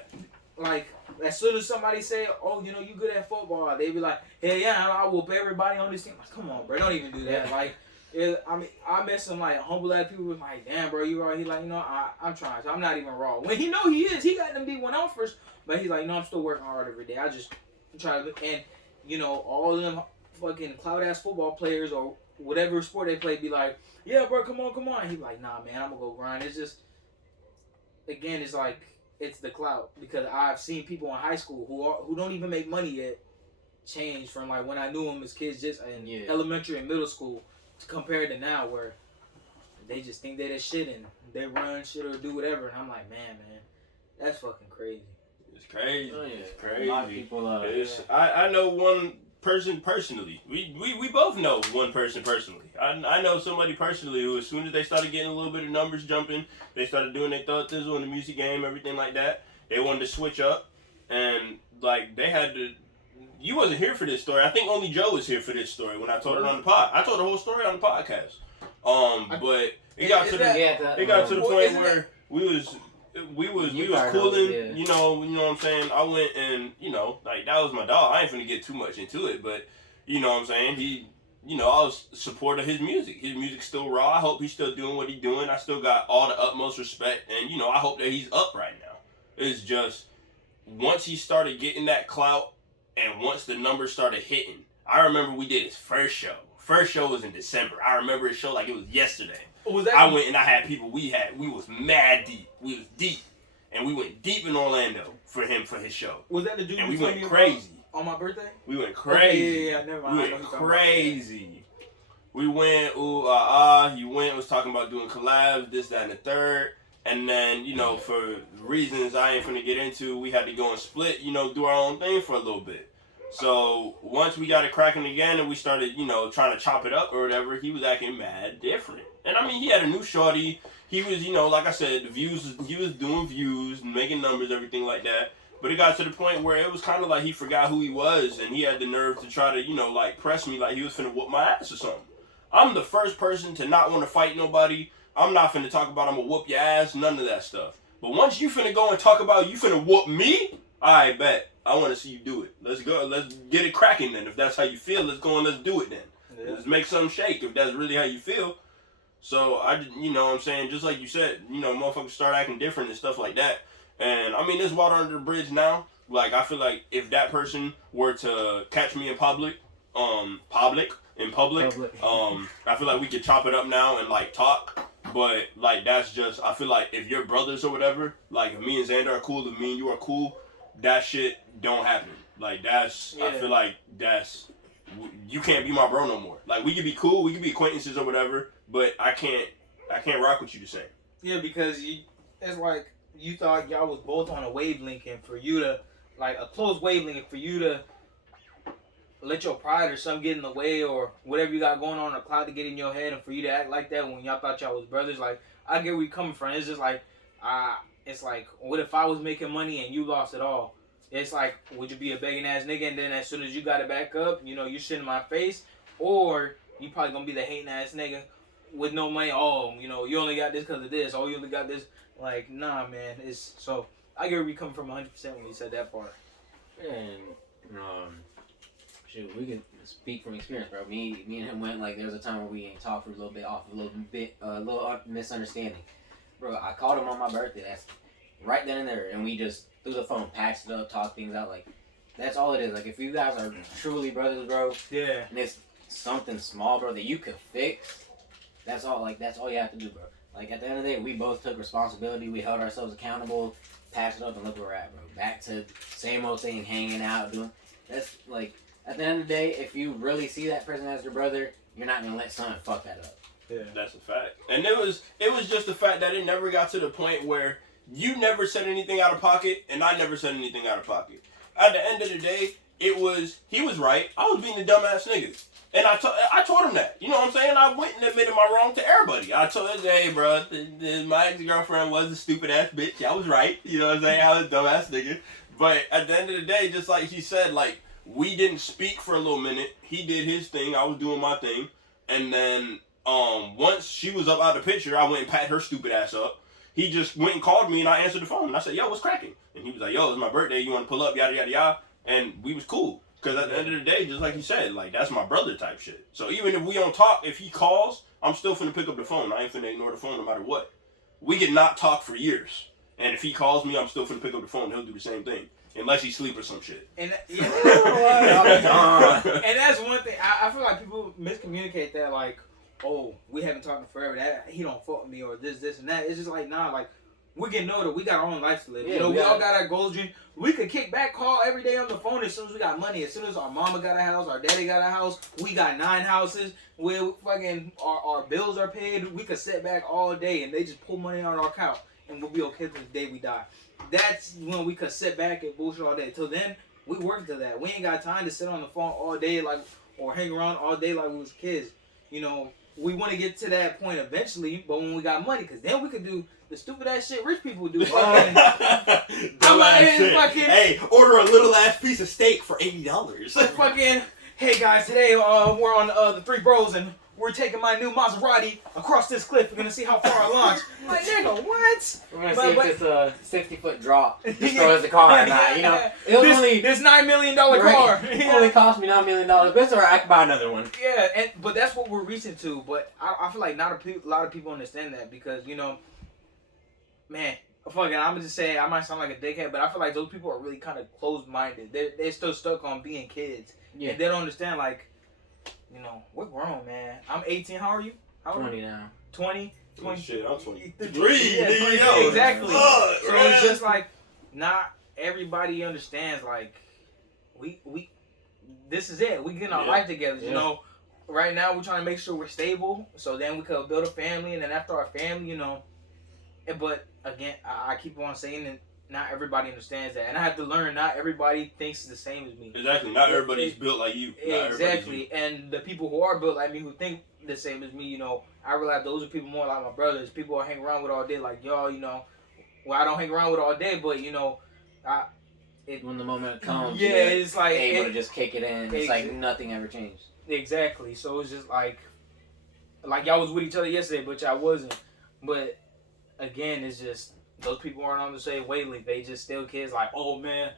Like, as soon as somebody say, oh, you know, you good at football, they be like, hey, yeah, I'll whoop everybody on this team. Like, come on, bro, don't even do that. Like, I mean, I met some, like, humble ass people who like, damn, bro, you right. He like, you know, I'm trying, so I'm not even raw. When he know he is, he got them D1 offers, but he's like, you know, I'm still working hard every day. I just try to, and, you know, all of them fucking cloud-ass football players or whatever sport they play be like, yeah, bro, come on. He like, nah, man, I'm gonna go grind. It's just, again, it's like, it's the clout, because I've seen people in high school who don't even make money yet change from like when I knew them as kids, just in elementary and middle school, compared to now, where they just think they're the shit and they run shit or do whatever, and I'm like, man, that's fucking crazy. It's crazy. Oh, yeah. It's crazy. A lot of people, I know one person personally. We both know one person personally. I know somebody personally who, as soon as they started getting a little bit of numbers jumping, they started doing their thug thizzle in the music game, everything like that. They wanted to switch up, and like they had to you wasn't here for this story. I think only Joe was here for this story when I told it on the pod. I told the whole story on the podcast. But it got to the point where we was cooling. Yeah. You know what I'm saying. I went and like that was my dog. I ain't finna get too much into it, but you know what I'm saying. He, I was support of his music. His music's still raw. I hope he's still doing what he's doing. I still got all the utmost respect, and I hope that he's up right now. It's just once he started getting that clout, and once the numbers started hitting, I remember we did his first show. First show was in December. I remember his show like it was yesterday. I went and I had people. We was mad deep. We was deep, and we went deep in Orlando for him for his show. Was that the dude? And we went crazy on my birthday. We went crazy. Yeah, never mind. We went crazy. We went He was talking about doing collabs, this, that, and the third. And then, for reasons I ain't finna get into, we had to go and split, do our own thing for a little bit. So once we got it cracking again and we started, trying to chop it up or whatever, he was acting mad different. And I mean, he had a new shorty. He was, like I said, he was doing views, making numbers, everything like that. But it got to the point where it was kind of like he forgot who he was, and he had the nerve to try to, press me like he was finna whoop my ass or something. I'm the first person to not want to fight nobody. I'm not finna talk about I'm gonna whoop your ass, none of that stuff. But once you finna go and talk about you finna whoop me, I bet. I want to see you do it. Let's go. Let's get it cracking then. If that's how you feel, let's go and let's do it then. Yeah. Let's make something shake if that's really how you feel. So, you know what I'm saying? Just like you said, motherfuckers start acting different and stuff like that. And, I mean, there's water under the bridge now. Like, I feel like if that person were to catch me in public, I feel like we could chop it up now and, like, talk. But, like, that's just, I feel like if you're brothers or whatever, like, if me and Xander are cool, if me and you are cool, that shit don't happen. Like, that's, yeah. I feel like that's, you can't be my bro no more. Like, we could be cool, we could be acquaintances or whatever, but I can't rock with you the same. Yeah, because it's like, you thought y'all was both on a wavelength, and for you to, like, a close wavelength, for you to let your pride or something get in the way, or whatever you got going on, a cloud to get in your head, and for you to act like that when y'all thought y'all was brothers, like, I get where you coming from. It's just like, it's like, what if I was making money and you lost it all? It's like, would you be a begging ass nigga, and then as soon as you got it back up, you're shitting in my face? Or you probably gonna be the hating ass nigga with no money? Oh, you only got this because of this. Oh, you only got this. Like, nah, man. So I get where you coming from 100% when you said that part. And shoot, we can speak from experience, bro. Me and him went, like, there was a time where we ain't talked for a little bit off, a little misunderstanding. Bro, I called him on my birthday. That's right then and there, and we just through the phone patched it up, talked things out. Like, that's all it is. Like, if you guys are truly brothers, bro, yeah, and it's something small, bro, that you could fix, that's all. Like, that's all you have to do, bro. Like, at the end of the day, we both took responsibility. We held ourselves accountable, patched it up, and look where we're at, bro. Back to same old thing, hanging out, doing. That's like, at the end of the day, if you really see that person as your brother, you're not gonna let someone fuck that up. Yeah, that's a fact. And it was just the fact that it never got to the point where you never said anything out of pocket and I never said anything out of pocket. At the end of the day, he was right. I was being a dumbass nigga. And I told him that. You know what I'm saying? I went and admitted my wrong to everybody. I told him, hey, bro, my ex-girlfriend was a stupid ass bitch. I was right. You know what I'm saying? I was a dumbass nigga. But at the end of the day, just like he said, like, we didn't speak for a little minute. He did his thing. I was doing my thing. And then once she was up out of the picture, I went and pat her stupid ass up. He just went and called me, and I answered the phone. And I said, yo, what's cracking? And he was like, yo, it's my birthday. You want to pull up, yada, yada, yada. And we was cool. Because at the end of the day, just like you said, like, that's my brother type shit. So even if we don't talk, if he calls, I'm still finna pick up the phone. I ain't finna ignore the phone no matter what. We can not talk for years. And if he calls me, I'm still finna pick up the phone. He'll do the same thing. Unless he sleep or some shit. And and that's one thing. I feel like people miscommunicate that, like, oh, we haven't talked in forever. That he don't fuck with me or this, and that. It's just like, nah, like, we're getting older. We got our own lives to live. Yeah, we all got our goals. We could kick back, call every day on the phone as soon as we got money. As soon as our mama got a house, our daddy got a house, we got 9 houses. Where fucking our bills are paid. We could sit back all day and they just pull money out of our account and we'll be okay till the day we die. That's when we could sit back and bullshit all day. Till then, we work to that. We ain't got time to sit on the phone all day or hang around all day like we was kids. We want to get to that point eventually, but when we got money, because then we could do the stupid ass shit rich people do. I'm like, Dumbass shit. fucking, Hey, order a little ass piece of steak for $80. fucking, hey guys, today we're on the Three Bros and we're taking my new Maserati across this cliff. We're gonna see how far I launch. I'm like, nigga, what? We're gonna see if this 60-foot drop destroys the car or not. You know, it was this $9 million car. It only cost me $9 million. But it's alright, I can buy another one. Yeah, but that's what we're reaching to. But I feel like not a lot of people understand that because man, fucking, I'm gonna just say I might sound like a dickhead, but I feel like those people are really kind of closed-minded. They're still stuck on being kids. Yeah. And they don't understand we're grown, man. I'm 18. How are you? How old 20 now. 20. Oh, shit, I'm 23. Yeah, 23, exactly. So it's just like not everybody understands. Like we this is it. We getting our life together. You know, right now we're trying to make sure we're stable, so then we could build a family, and then after our family, But again, I keep on saying that not everybody understands that, and I have to learn. Not everybody thinks the same as me. Exactly. Not everybody's built like you. Exactly. And the people who are built like me, who think the same as me, I realize those are people more like my brothers. People I hang around with all day, like y'all. Well, I don't hang around with all day, but when the moment comes, it's like able to just kick it in. It's like nothing ever changed. Exactly. So it's just like y'all was with each other yesterday, but y'all wasn't. But again, it's just those people aren't on the same wavelength. They just still kids. Like, oh man,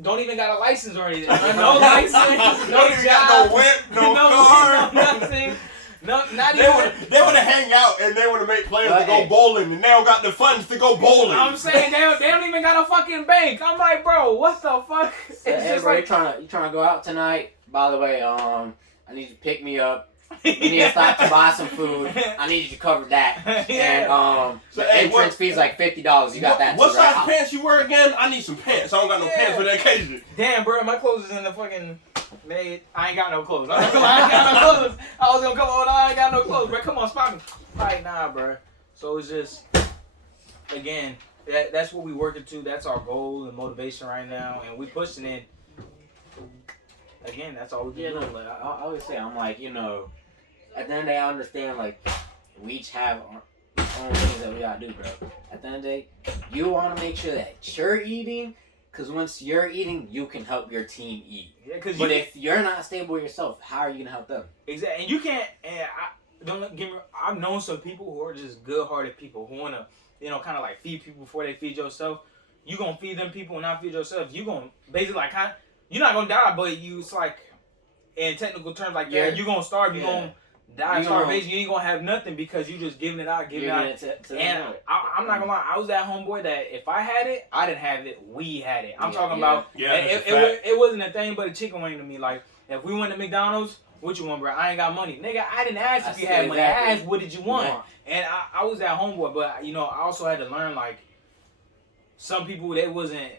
don't even got a license or anything. No license, no even job, got no whip, no car, no nothing. No, not they even. They want to hang out and they want to make plans to go bowling, and they don't got the funds to go bowling. I'm saying they don't even got a fucking bank. I'm like, bro, what the fuck? So, hey, bro, you trying to go out tonight? By the way, I need you to pick me up. We need to stop to buy some food. I need you to cover that. Yeah. And the entrance fee's like $50. You got that? What too, size right? pants you wear again? I need some pants. I don't got no pants for the occasion. Damn, bro, my clothes is in the fucking made. I ain't got no clothes. I ain't got no clothes. I was gonna come on. I ain't got no clothes, bro. Come on, spot me. Like, nah, bro. So it's just, again, that's what we working to. That's our goal and motivation right now, and we pushing it. Again, that's all we can do. Like, I always say, I'm like, at the end of the day, I understand, like, we each have our own things that we gotta do, bro. At the end of the day, you want to make sure that you're eating, because once you're eating, you can help your team eat. Yeah, but if you're not stable yourself, how are you gonna help them? Exactly, and you can't. And don't get me. I've known some people who are just good-hearted people who wanna, kind of like feed people before they feed yourself. You gonna feed them people and not feed yourself. You gonna basically you're not gonna die, but it's like, in technical terms, like you're gonna starve. You're gonna die of starvation. You ain't gonna have nothing because you just giving it out, giving it out. And I'm not gonna lie, I was that homeboy that if I had it, I didn't have it. We had it. I'm talking about. It wasn't a thing but a chicken wing to me. Like if we went to McDonald's, what you want, bro? I ain't got money, nigga. I didn't ask if you had money. I asked what did you want. And I was that homeboy, but I also had to learn like some people they wasn't.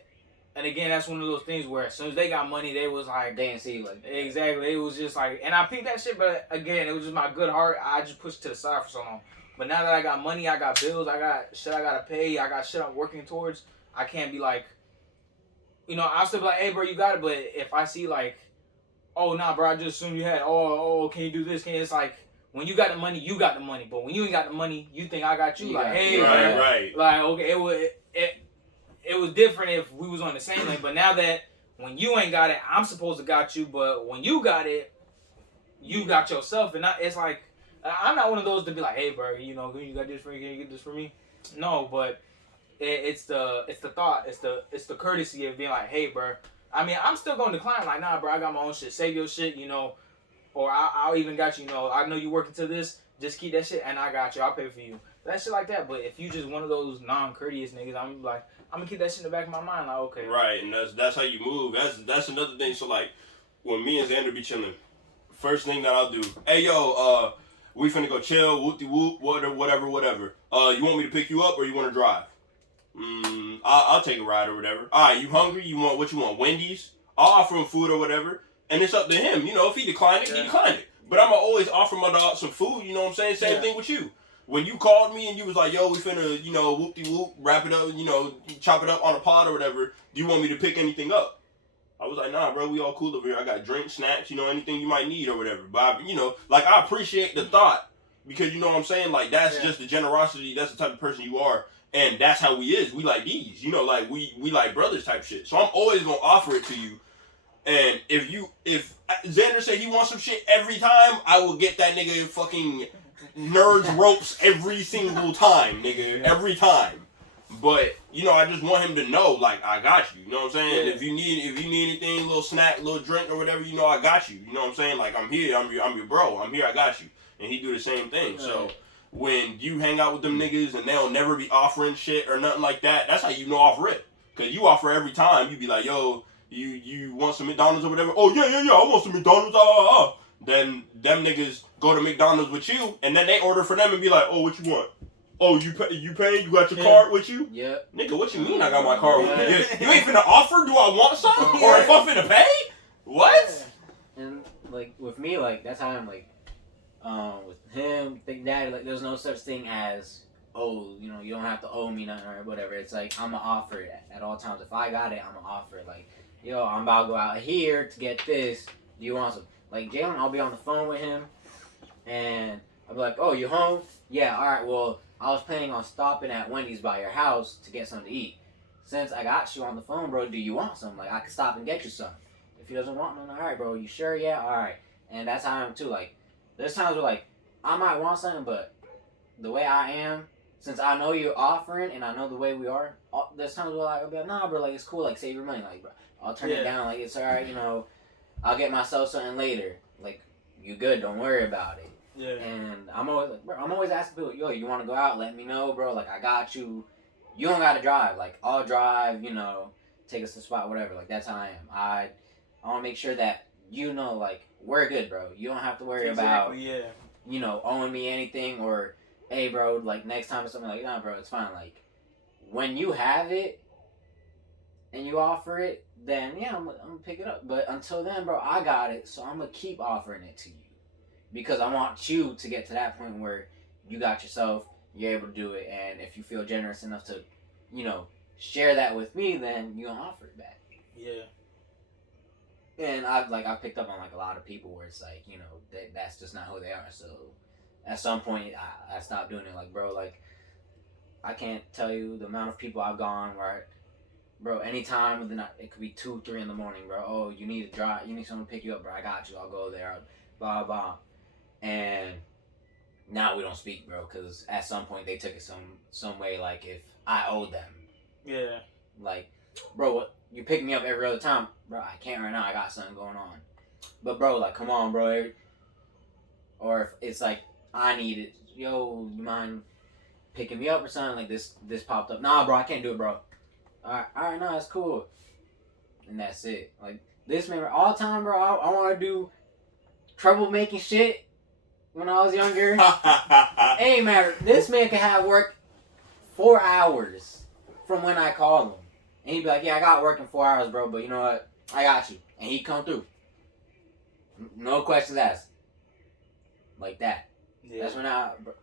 And again, that's one of those things where as soon as they got money, they was like... They didn't see like that. Exactly. It was just like... And I picked that shit, but again, it was just my good heart. I just pushed to the side for so long. But now that I got money, I got bills, I got shit I gotta pay, I got shit I'm working towards, I can't be like... I'll still be like, hey, bro, you got it. But if I see like, oh, nah, bro, I just assumed you had... Oh, can you do this? It's like... When you got the money, you got the money. But when you ain't got the money, you think I got you. Like, hey, man. Right. Like, okay, it was different if we was on the same lane, but now that when you ain't got it, I'm supposed to got you, but when you got it, you got yourself, and it's like, I'm not one of those to be like, hey, bro, you got this for me, can you get this for me? No, but it's the thought, it's the courtesy of being like, hey, bro, I mean, I'm still gonna decline, like, nah, bro, I got my own shit, save your shit, or I'll even got you, I know you working to this, just keep that shit, and I got you, I'll pay for you. That shit like that, but if you just one of those non-courteous niggas, I'm like, I'm gonna keep that shit in the back of my mind, like, okay. Right, and that's how you move. That's another thing. So like, when me and Xander be chilling, first thing that I'll do, hey yo, we finna go chill, whoop de whoop, whatever. You want me to pick you up or you want to drive? I'll take a ride or whatever. All right, you hungry? You want what you want? Wendy's? I'll offer him food or whatever, and it's up to him. If he decline it, he decline it. But I'ma always offer my dog some food. You know what I'm saying? Same thing with you. When you called me and you was like, yo, we finna, whoop-de-whoop, wrap it up, chop it up on a pod or whatever, do you want me to pick anything up? I was like, nah, bro, we all cool over here. I got drinks, snacks, anything you might need or whatever. But, I appreciate the thought because, you know what I'm saying? Like, that's just the generosity. That's the type of person you are. And that's how we is. We like these, you know, like we like brothers type shit. So I'm always gonna offer it to you. And if Xander say he wants some shit every time, I will get that nigga fucking nerds ropes every single time, nigga, every time. But you know, I just want him to know, like, I got you. You know what I'm saying? Yeah. If you need anything, little snack, little drink or whatever, you know, I got you. You know what I'm saying? Like, I'm here. I'm your bro. I'm here. I got you. And he do the same thing. So when you hang out with them niggas and they'll never be offering shit or nothing like that, that's how you know off rip. Cause you offer every time. You be like, yo, you want some McDonald's or whatever? Oh yeah, I want some McDonald's. Then them niggas go to McDonald's with you, and then they order for them and be like, oh, what you want? Oh, you pay? You got your card with you? Yep. Nigga, what you mean I got my card with me? You ain't finna offer? Do I want something? Or if I'm finna pay? What? And like with me, like that's how I'm like, with him, Big Daddy. Like there's no such thing as, oh, you know, you don't have to owe me nothing or whatever. It's like I'm gonna offer it at all times. If I got it, I'm gonna offer it. Like, yo, I'm about to go out here to get this. Do you want some? Like Jalen, I'll be on the phone with him, and I'll be like, oh, you home? Yeah, all right. Well, I was planning on stopping at Wendy's by your house to get something to eat. Since I got you on the phone, bro, do you want some? Like, I can stop and get you some. If he doesn't want none, all right, bro. You sure? Yeah, all right. And that's how I am too. Like, there's times where like I might want something, but the way I am, since I know you're offering and I know the way we are, there's times where like I'll be like, nah, bro, like it's cool, like save your money, like, bro, I'll turn it down, like it's all right, you know, I'll get myself something later. Like, you good? Don't worry about it. Yeah. And I'm always like, bro, I'm always asking people, yo, you want to go out? Let me know, bro. Like, I got you. You don't gotta drive. Like, I'll drive. You know, take us to the spot, whatever. Like, that's how I am. I want to make sure that you know, like, we're good, bro. You don't have to worry about, you know, owing me anything or, hey, bro, like next time or something. Like, nah, bro, it's fine. Like, when you have it and you offer it, then yeah, I'm gonna pick it up. But until then, bro, I got it, so I'm gonna keep offering it to you. Because I want you to get to that point where you got yourself, you're able to do it, and if you feel generous enough to, you know, share that with me, then you gonna offer it back. Yeah. And I've picked up on like a lot of people where it's like, you know, that's just not who they are. So at some point I stopped doing it. Like, bro, like I can't tell you the amount of people I've gone where, bro, anytime of the night, it could be 2, 3 in the morning, bro. Oh, you need to drive, you need someone to pick you up, bro. I got you. I'll go there. Blah blah. And now we don't speak, bro, because at some point they took it some way, like if I owed them. Yeah. Like, bro, what, you pick me up every other time, bro. I can't right now. I got something going on. But bro, like, come on, bro. Or if it's like I need it, yo, you mind picking me up or something? Like this popped up. Nah, bro, I can't do it, bro. All right, no, that's cool. And that's it. Like this man, all the time, bro. I want to do troublemaking shit. When I was younger, it ain't matter. This man can have work 4 hours from when I call him. And he'd be like, yeah, I got work in 4 hours, bro, but you know what? I got you. And he'd come through. No questions asked. Like that. Yeah. That's when bro,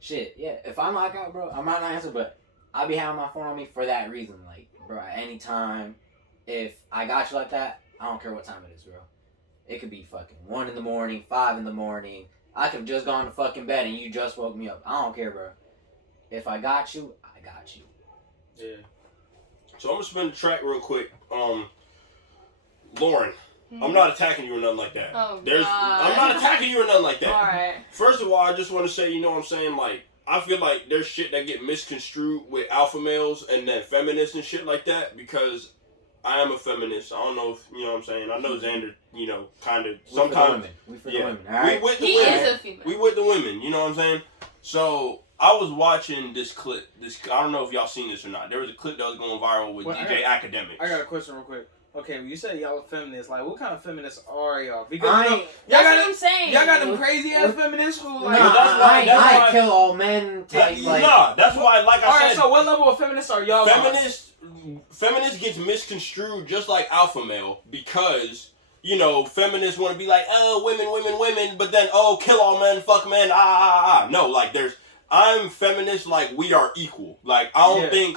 shit, yeah. If I'm like out, bro, I might not answer, but I'll be having my phone on me for that reason. Like, bro, at any time, if I got you like that, I don't care what time it is, bro. It could be fucking 1 in the morning, 5 in the morning. I could have just gone to fucking bed and you just woke me up. I don't care, bro. If I got you, I got you. Yeah. So I'm gonna spin the track real quick. Lauren, I'm not attacking you or nothing like that. Oh, I'm not attacking you or nothing like that. Alright. First of all, I just want to say, you know what I'm saying? Like, I feel like there's shit that get misconstrued with alpha males and then feminists and shit like that because I am a feminist. I don't know if, you know what I'm saying. I know Xander, you know, kind of sometimes. We for the women. All right? We with the He women. is a female. We with the women, you know what I'm saying? So I was watching this clip. I don't know if y'all seen this or not. There was a clip that was going viral with DJ Academics. I got a question real quick. Okay, when you say y'all are feminists, like what kind of feminists are y'all? Because That's what I'm saying. Y'all got them crazy ass feminists who like. I kill all men type. Like, nah, that's why. Like I said. Alright, so what level of feminists are y'all? Feminist gets misconstrued just like alpha male because, you know, feminists want to be like, oh, women, but then, oh, kill all men, fuck men, No, like I'm feminist like we are equal. Like I don't think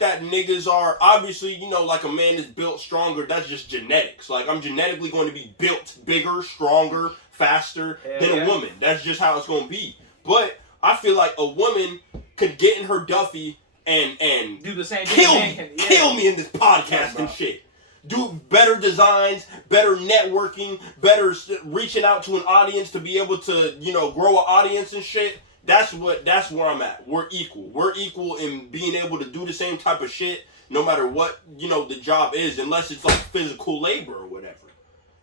that niggas are obviously, you know, like a man is built stronger, that's just genetics. Like I'm genetically going to be built bigger, stronger, faster than a woman. That's just how it's going to be. But I feel like a woman could get in her Duffy and do the same kill thing. me, kill me in this podcast and shit. Do better designs, better networking, better reaching out to an audience to be able to, grow an audience and shit. That's where I'm at. We're equal. We're equal in being able to do the same type of shit no matter what, the job is, unless it's like physical labor or whatever.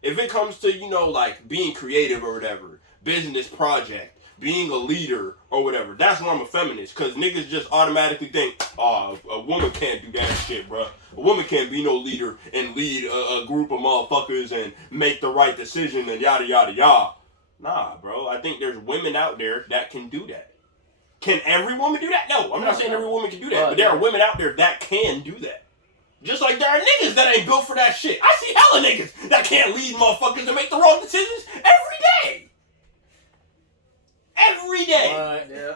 If it comes to, like being creative or whatever, business project, being a leader or whatever, that's where I'm a feminist. Because niggas just automatically think, oh, a woman can't do that shit, bro. A woman can't be no leader and lead a group of motherfuckers and make the right decision and yada, yada, yada. Nah, bro. I think there's women out there that can do that. Can every woman do that? No, I'm not saying every woman can do that. But there are women out there that can do that. Just like there are niggas that ain't built for that shit. I see hella niggas that can't lead motherfuckers to make the wrong decisions every day. Every day. Yeah.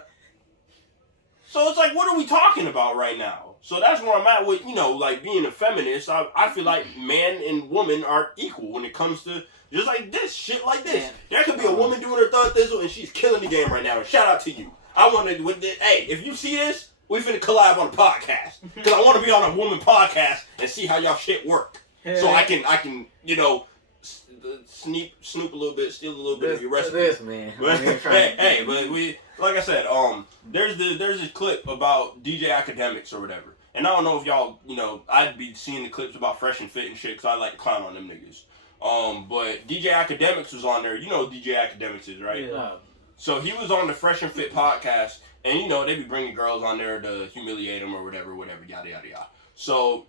So it's like, what are we talking about right now? So that's where I'm at with, like being a feminist. I feel like man and woman are equal when it comes to just like this, shit like this. Man. There could be a woman doing her third thistle and she's killing the game right now. And shout out to you. I want to, hey, if you see this, we finna collab on a podcast. Because I want to be on a woman podcast and see how y'all shit work. Hey. So I can, snoop a little bit, steal a little bit of your recipe. This man. But, but we, like I said, there's this clip about DJ Academics or whatever. And I don't know if y'all, I'd be seeing the clips about Fresh and Fit and shit because I like to clown on them niggas. But DJ Academics was on there. You know who DJ Academics is, right? Yeah. So he was on the Fresh and Fit podcast, and they be bringing girls on there to humiliate them or whatever, yada, yada, yada. So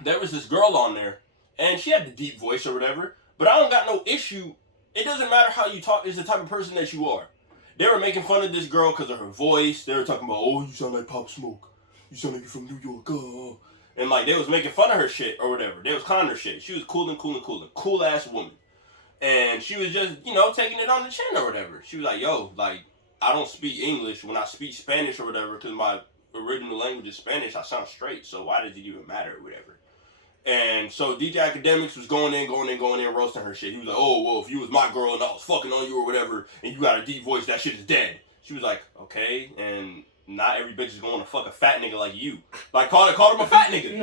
there was this girl on there, and she had the deep voice or whatever, but I don't got no issue. It doesn't matter how you talk. It's the type of person that you are. They were making fun of this girl because of her voice. They were talking about, oh, you sound like Pop Smoke. You sound like you're from New York. And, like, they was making fun of her shit or whatever. They was clowning her shit. She was cool. Cool-ass woman. And she was just, taking it on the chin or whatever. She was like, yo, like, I don't speak English. When I speak Spanish or whatever, because my original language is Spanish, I sound straight. So why does it even matter or whatever? And so DJ Academics was going in, roasting her shit. He was like, oh, well, if you was my girl and I was fucking on you or whatever, and you got a deep voice, that shit is dead. She was like, okay, and not every bitch is going to fuck a fat nigga like you. Like, call him a fat nigga.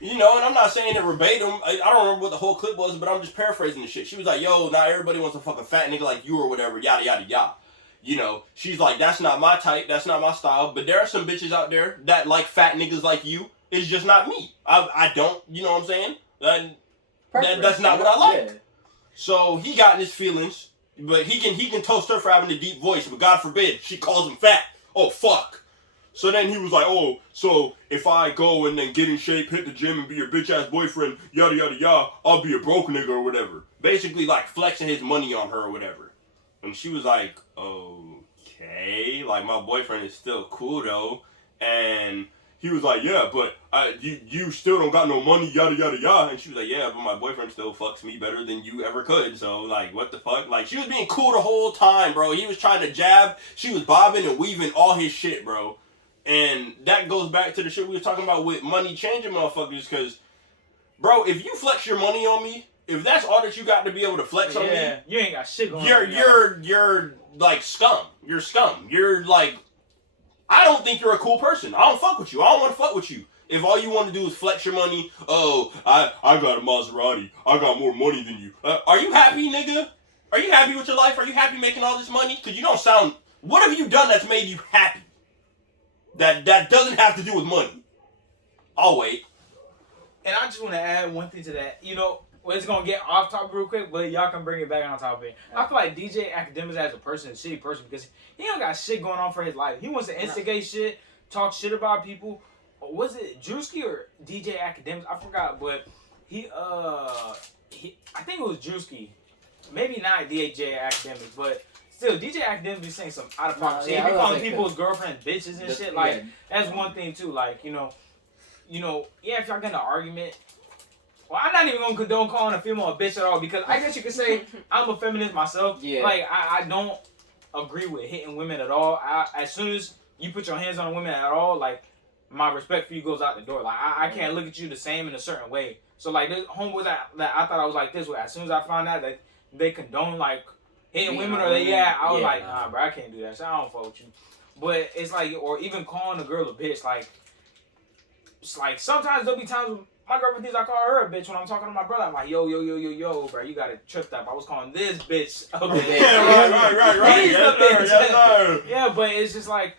And I'm not saying it verbatim. I don't remember what the whole clip was, but I'm just paraphrasing the shit. She was like, yo, not everybody wants to fuck a fat nigga like you or whatever, yada, yada, yada. She's like, that's not my type, that's not my style, but there are some bitches out there that like fat niggas like you. It's just not me. I don't, you know what I'm saying? That's not what I like. Yeah. So he got in his feelings, but he can toast her for having a deep voice, but God forbid, she calls him fat. Oh, fuck. So then he was like, oh, so if I go and then get in shape, hit the gym, and be your bitch-ass boyfriend, yada, yada, yada, I'll be a broke nigga or whatever. Basically, like, flexing his money on her or whatever. And she was like, okay, like, my boyfriend is still cool, though. And he was like, yeah, but you still don't got no money, yada, yada, yada. And she was like, yeah, but my boyfriend still fucks me better than you ever could. So, like, what the fuck? Like, she was being cool the whole time, bro. He was trying to jab. She was bobbing and weaving all his shit, bro. And that goes back to the shit we were talking about with money changing motherfuckers. Because, bro, if you flex your money on me, if that's all that you got to be able to flex on me, you ain't got shit going on. You're like scum. You're scum. You're like, I don't think you're a cool person. I don't fuck with you. I don't want to fuck with you. If all you want to do is flex your money, oh, I got a Maserati. I got more money than you. Are you happy, nigga? Are you happy with your life? Are you happy making all this money? Because you don't sound... What have you done that's made you happy? That doesn't have to do with money. I'll wait. And I just want to add one thing to that. It's going to get off topic real quick, but y'all can bring it back on topic. I feel like DJ Academics as a person is a shitty person because he don't got shit going on for his life. He wants to instigate shit, talk shit about people. Was it Drewski or DJ Academics? I forgot, but I think it was Drewski. Maybe not DJ Academics, but still, DJ Academics be saying some out of pocket shit. He be calling people's girlfriends bitches and shit. Like, that's one thing too. Like, if y'all get in an argument, well, I'm not even gonna condone calling a female a bitch at all because I guess you could say I'm a feminist myself. Yeah. Like, I don't agree with hitting women at all. As soon as you put your hands on a woman at all, like, my respect for you goes out the door. Like, I can't look at you the same in a certain way. So, like, this homeboys that I thought I was like this way. As soon as I found out that they condone, like, hitting women or I was like, nah, bro, I can't do that. So I don't fuck with you. But it's like, or even calling a girl a bitch, like, it's like sometimes there'll be times when my girlfriend thinks I call her a bitch when I'm talking to my brother. I'm like, yo, bro, you got it tripped up. I was calling this bitch a bitch. Yeah, right. He's Yes, the bitch. sir, yes, sir. Yeah, but it's just like,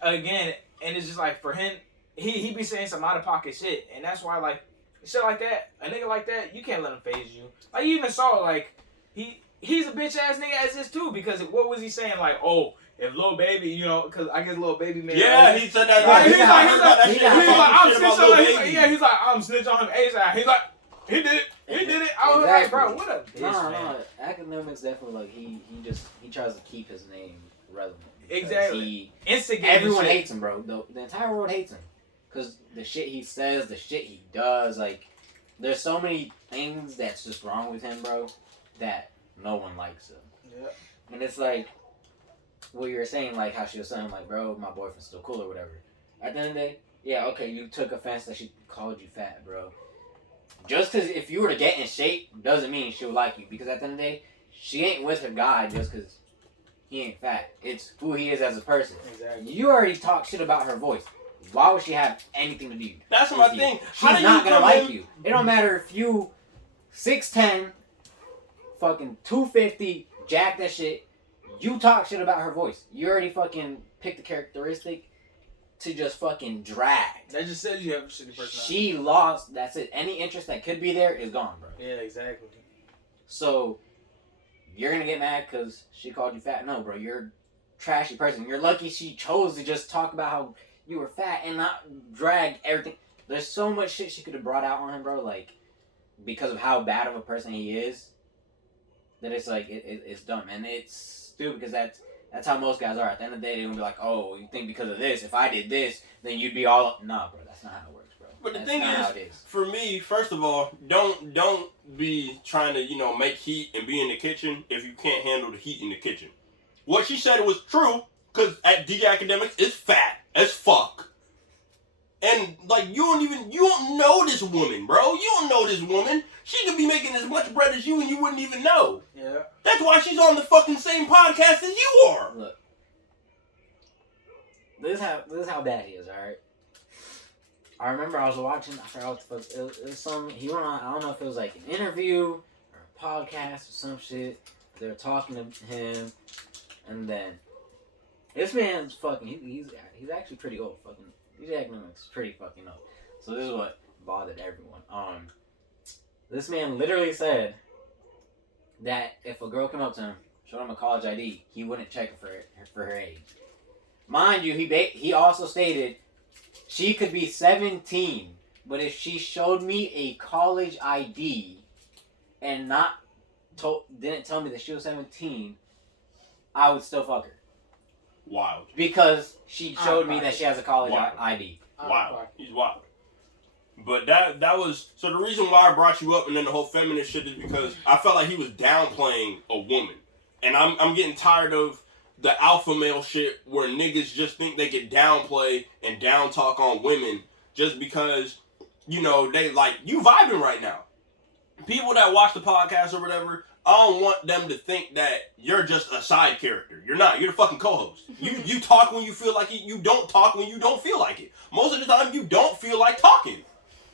again, and it's just like for him, he be saying some out of pocket shit, and that's why like shit like that, a nigga like that, you can't let him phase you. Like you even saw like he's a bitch ass nigga as this too, because what was he saying, like, oh, if Lil Baby, you know, because I guess Lil Baby man. Yeah, he said that. Right, he's like, I'm snitch on him ASAP. He's like, he did it. I was like, bro, what a bitch, man. No, academics definitely like he tries to keep his name relevant. Exactly. Everyone hates him, bro. The entire world hates him because the shit he says, the shit he does, like, there's so many things that's just wrong with him, bro, that no one likes him. Yeah. And it's like what you were saying, like how she was saying, like, bro, my boyfriend's still cool or whatever. At the end of the day, yeah, okay, you took offense that she called you fat, bro. Just because if you were to get in shape doesn't mean she'll like you, because at the end of the day, she ain't with her guy just because he ain't fat. It's who he is as a person. Exactly. You already talked shit about her voice. Why would she have anything to do? That's my thing. She's not gonna like you. It don't matter if you 6'10", fucking 250, jack that shit. You talk shit about her voice. You already fucking picked the characteristic to just fucking drag. That just says you have a shitty personality. She lost. That's it. Any interest that could be there is gone, bro. Yeah, exactly. So you're gonna get mad because she called you fat? No, bro. You're a trashy person. You're lucky she chose to just talk about how you were fat and not drag everything. There's so much shit she could have brought out on him, bro. Like, because of how bad of a person he is, that it's like it's dumb, and it's stupid because that's how most guys are. At the end of the day, they're gonna be like, oh, you think because of this, if I did this, then you'd be all up. Nah, bro. That's not how it works, bro. But the That's thing not is, for me, first of all, don't be trying to, make heat and be in the kitchen if you can't handle the heat in the kitchen. What she said was true, because at DJ Academics is fat as fuck. And, like, you don't know this woman, bro. You don't know this woman. She could be making as much bread as you and you wouldn't even know. Yeah. That's why she's on the fucking same podcast as you are. Look. This is how bad he is, alright? I remember I was watching, I forgot what the fuck, it was some, he went on, I don't know if it was like an interview or a podcast or some shit. They were talking to him, and then this man's fucking, he's actually pretty old, fucking, he's academics pretty fucking old. So this is what bothered everyone. This man literally said that if a girl came up to him, showed him a college ID, he wouldn't check for her age. Mind you, he also stated she could be 17, but if she showed me a college ID and didn't tell me that she was 17, I would still fuck her. Wild. Because she showed me that she has a college ID. Wild. He's wild. But that was, so the reason why I brought you up and then the whole feminist shit is because I felt like he was downplaying a woman. And I'm getting tired of the alpha male shit where niggas just think they can downplay and down talk on women just because, they like, you vibing right now. People that watch the podcast or whatever, I don't want them to think that you're just a side character. You're not. You're the fucking co-host. You talk when you feel like it. You don't talk when you don't feel like it. Most of the time, you don't feel like talking.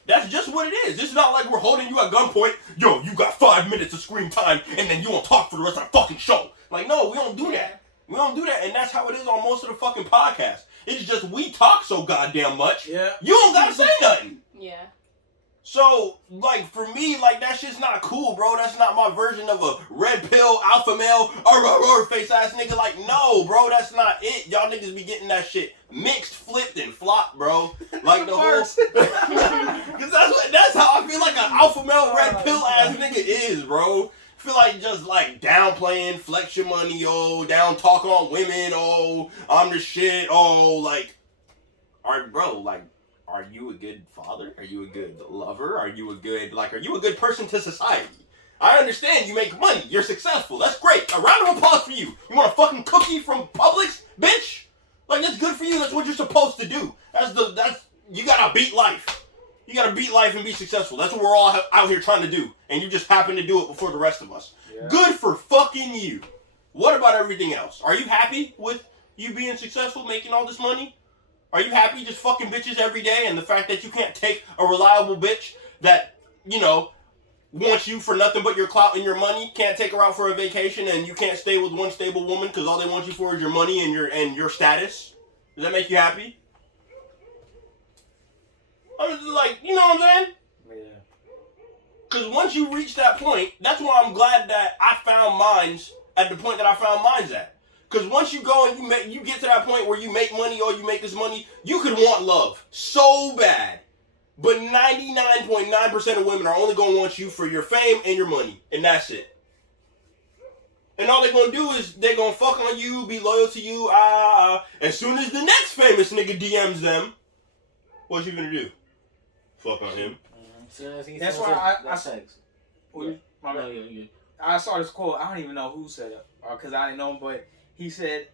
That's just what it is. It's not like we're holding you at gunpoint. Yo, you got 5 minutes of screen time, and then you won't talk for the rest of the fucking show. Like, no, we don't do that. We don't do that, and that's how it is on most of the fucking podcasts. It's just we talk so goddamn much. Yeah. You don't gotta say nothing. Yeah. So, like, for me, like, that shit's not cool, bro. That's not my version of a red pill, alpha male, face ass nigga. Like, no, bro, that's not it. Y'all niggas be getting that shit mixed, flipped, and flopped, bro. Like, the whole... Because that's how I feel like an alpha male, red pill ass nigga is, bro. I feel like just, like, downplaying, flex your money, down talk on women, I'm the shit, like... Alright, bro, like... Are you a good father? Are you a good lover? Are you a good person to society? I understand you make money. You're successful. That's great. A round of applause for you. You want a fucking cookie from Publix, bitch? Like, that's good for you. That's what you're supposed to do. You gotta beat life. You gotta beat life and be successful. That's what we're all out here trying to do. And you just happen to do it before the rest of us. Yeah. Good for fucking you. What about everything else? Are you happy with You being successful, making all this money? Are you happy just fucking bitches every day? And the fact that you can't take a reliable bitch that, you know, wants you for nothing but your clout and your money, can't take her out for a vacation, and you can't stay with one stable woman because all they want you for is your money and your status? Does that make you happy? I was like, you know what I'm saying? Yeah. Because once you reach that point, that's why I'm glad that I found mines at the point that I found mines at. Because once you go and you get to that point where you make money or you make this money, you could want love so bad. But 99.9% of women are only going to want you for your fame and your money. And that's it. And all they're going to do is they're going to fuck on you, be loyal to you. As soon as the next famous nigga DMs them, what you going to do? Fuck on him. That's why I sex. I saw this quote. I don't even know who said it, or because I didn't know him, but he said,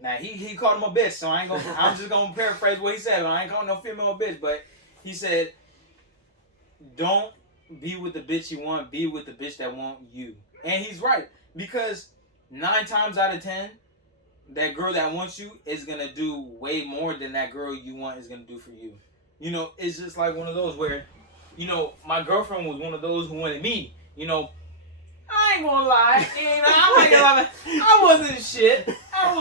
now he called him a bitch, so I'm just gonna paraphrase what he said. But I ain't calling no female a bitch, but he said, don't be with the bitch you want, be with the bitch that want you. And he's right, because 9 times out of 10, that girl that wants you is gonna do way more than that girl you want is gonna do for you. You know, it's just like one of those where, you know, my girlfriend was one of those who wanted me. You know, I ain't gonna lie. You know, I wasn't shit. I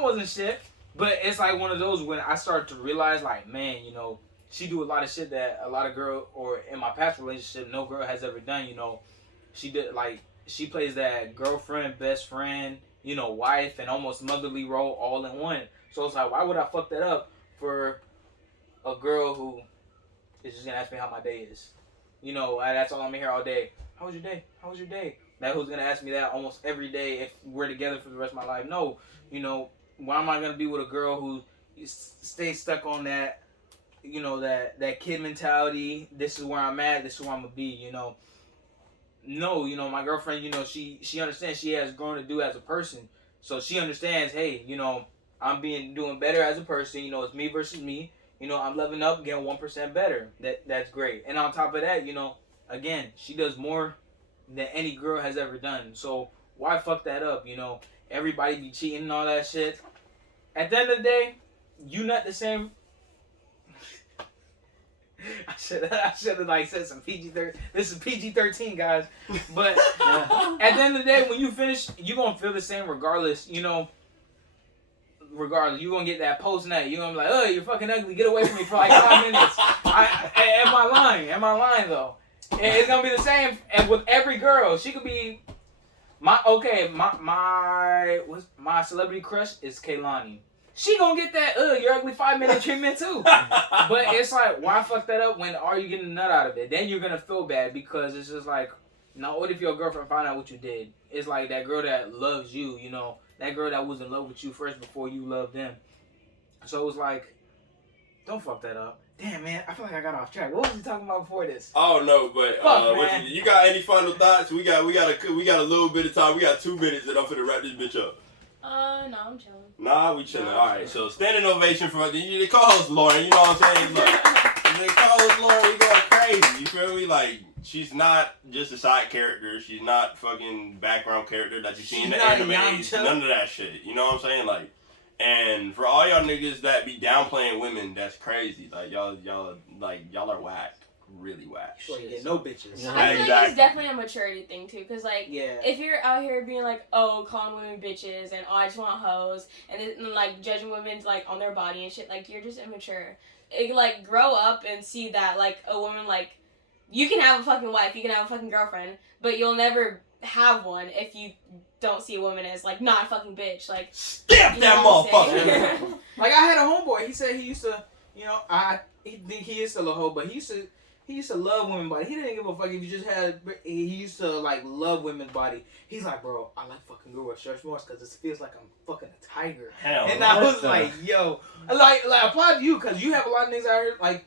wasn't shit. But it's like one of those when I start to realize, like, man, you know, she do a lot of shit that a lot of girl, or in my past relationship, no girl has ever done. You know, she did, like, she plays that girlfriend, best friend, you know, wife, and almost motherly role all in one. So it's like, why would I fuck that up for a girl who is just gonna ask me how my day is? You know, that's all I'm here all day. How was your day? How was your day? That who's gonna ask me that almost every day if we're together for the rest of my life? No, you know, why am I gonna be with a girl who stays stuck on that, you know, that kid mentality? This is where I'm at. This is where I'm gonna be. You know, no, you know, my girlfriend, you know, she understands she has grown to do as a person, so she understands. Hey, you know, I'm doing better as a person. You know, it's me versus me. You know, I'm leveling up, getting 1% better. That's great. And on top of that, you know, again, she does more than any girl has ever done. So why fuck that up? You know, everybody be cheating and all that shit. At the end of the day, you not the same. I should have like said some PG-13. This is PG-13, guys. But at the end of the day, when you finish, you gonna feel the same regardless. You know. Regardless, you're gonna get that post night. You're gonna be like, oh, you're fucking ugly. Get away from me for like 5 minutes. Am I lying? Am I lying though? It's gonna be the same. And with every girl, she could be my celebrity crush is Kaylani. She gonna get that you're ugly 5-minute treatment too. But it's like, why fuck that up when are you getting a nut out of it? Then you're gonna feel bad because it's just like, now what if your girlfriend find out what you did? It's like that girl that loves you, you know. That girl that was in love with you first before you loved them. So it was like, don't fuck that up. Damn, man, I feel like I got off track. What was he talking about before this? Oh no, but you got any final thoughts? We got a little bit of time. We got 2 minutes, and I'm finna wrap this bitch up. No, I'm chilling. Nah, we chilling. All right, so standing ovation for the co-host Lauren. You know what I'm saying? Look, the co-host Lauren, we going crazy. You feel me? Like. She's not just a side character. She's not fucking background character that you see in the anime. None of that shit. You know what I'm saying? Like, and for all y'all niggas that be downplaying women, that's crazy. Like y'all are whack, really whack. So you get no bitches. I feel like it's definitely a maturity thing too, cause like yeah. If you're out here being like, oh, calling women bitches and oh, I just want hoes, and like judging women like on their body and shit, like you're just immature. Like grow up and see that like a woman like. You can have a fucking wife, you can have a fucking girlfriend, but you'll never have one if you don't see a woman as, like, not a fucking bitch. Like, stamp that motherfucker! Like, I had a homeboy, he said he used to, you know, he is still a hoe, but he used to love women's body. He didn't give a fuck if you just had, he used to, like, love women's body. He's like, bro, I like fucking girl with stretch marks because it feels like I'm fucking a tiger. Hell, and I was like, yo, like, applaud to you because you have a lot of niggas out here, like,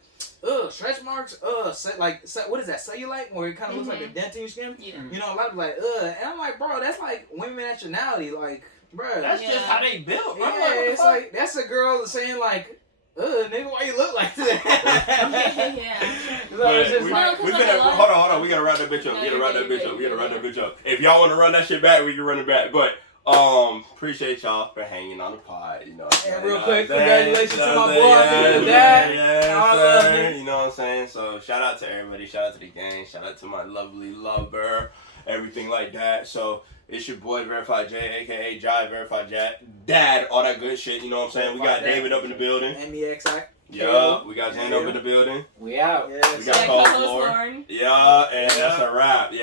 stretch marks, what is that, cellulite, where it kind of looks like a dent in your skin? Yeah. You know, a lot of like, and I'm like, bro, that's like women nationality, like, bro. That's just how they built. Yeah, it's like, that's a girl saying like, Nigga, why you look like that? Yeah. So it's just we like, No, we 'cause like finna, a lot of- hold on. We gotta wrap that bitch up. No, We gotta you're wrap good, that you're bitch good, up. We gotta you're wrap that good. bitch up. If y'all wanna run that shit back, we can run it back. But appreciate y'all for hanging on the pod. You know. What I'm And saying? real You know quick, what I'm saying? congratulations You to know my what I'm boy, saying? nigga, dad. Yes, I love sir. you. You know what I'm saying? So shout out to everybody. Shout out to the gang. Shout out to my lovely lover. Everything like that. So it's your boy Verified J, aka Jai Verified Dad. All that good shit. You know what I'm saying? We got Verified Dad. David up in the building. MEXI. Yeah, we got Zen up Yeah. in the building. We out. Yes. We got Yeah, Cold co-host Floor. Lauren. Yeah, and Yeah. that's a wrap. Yeah.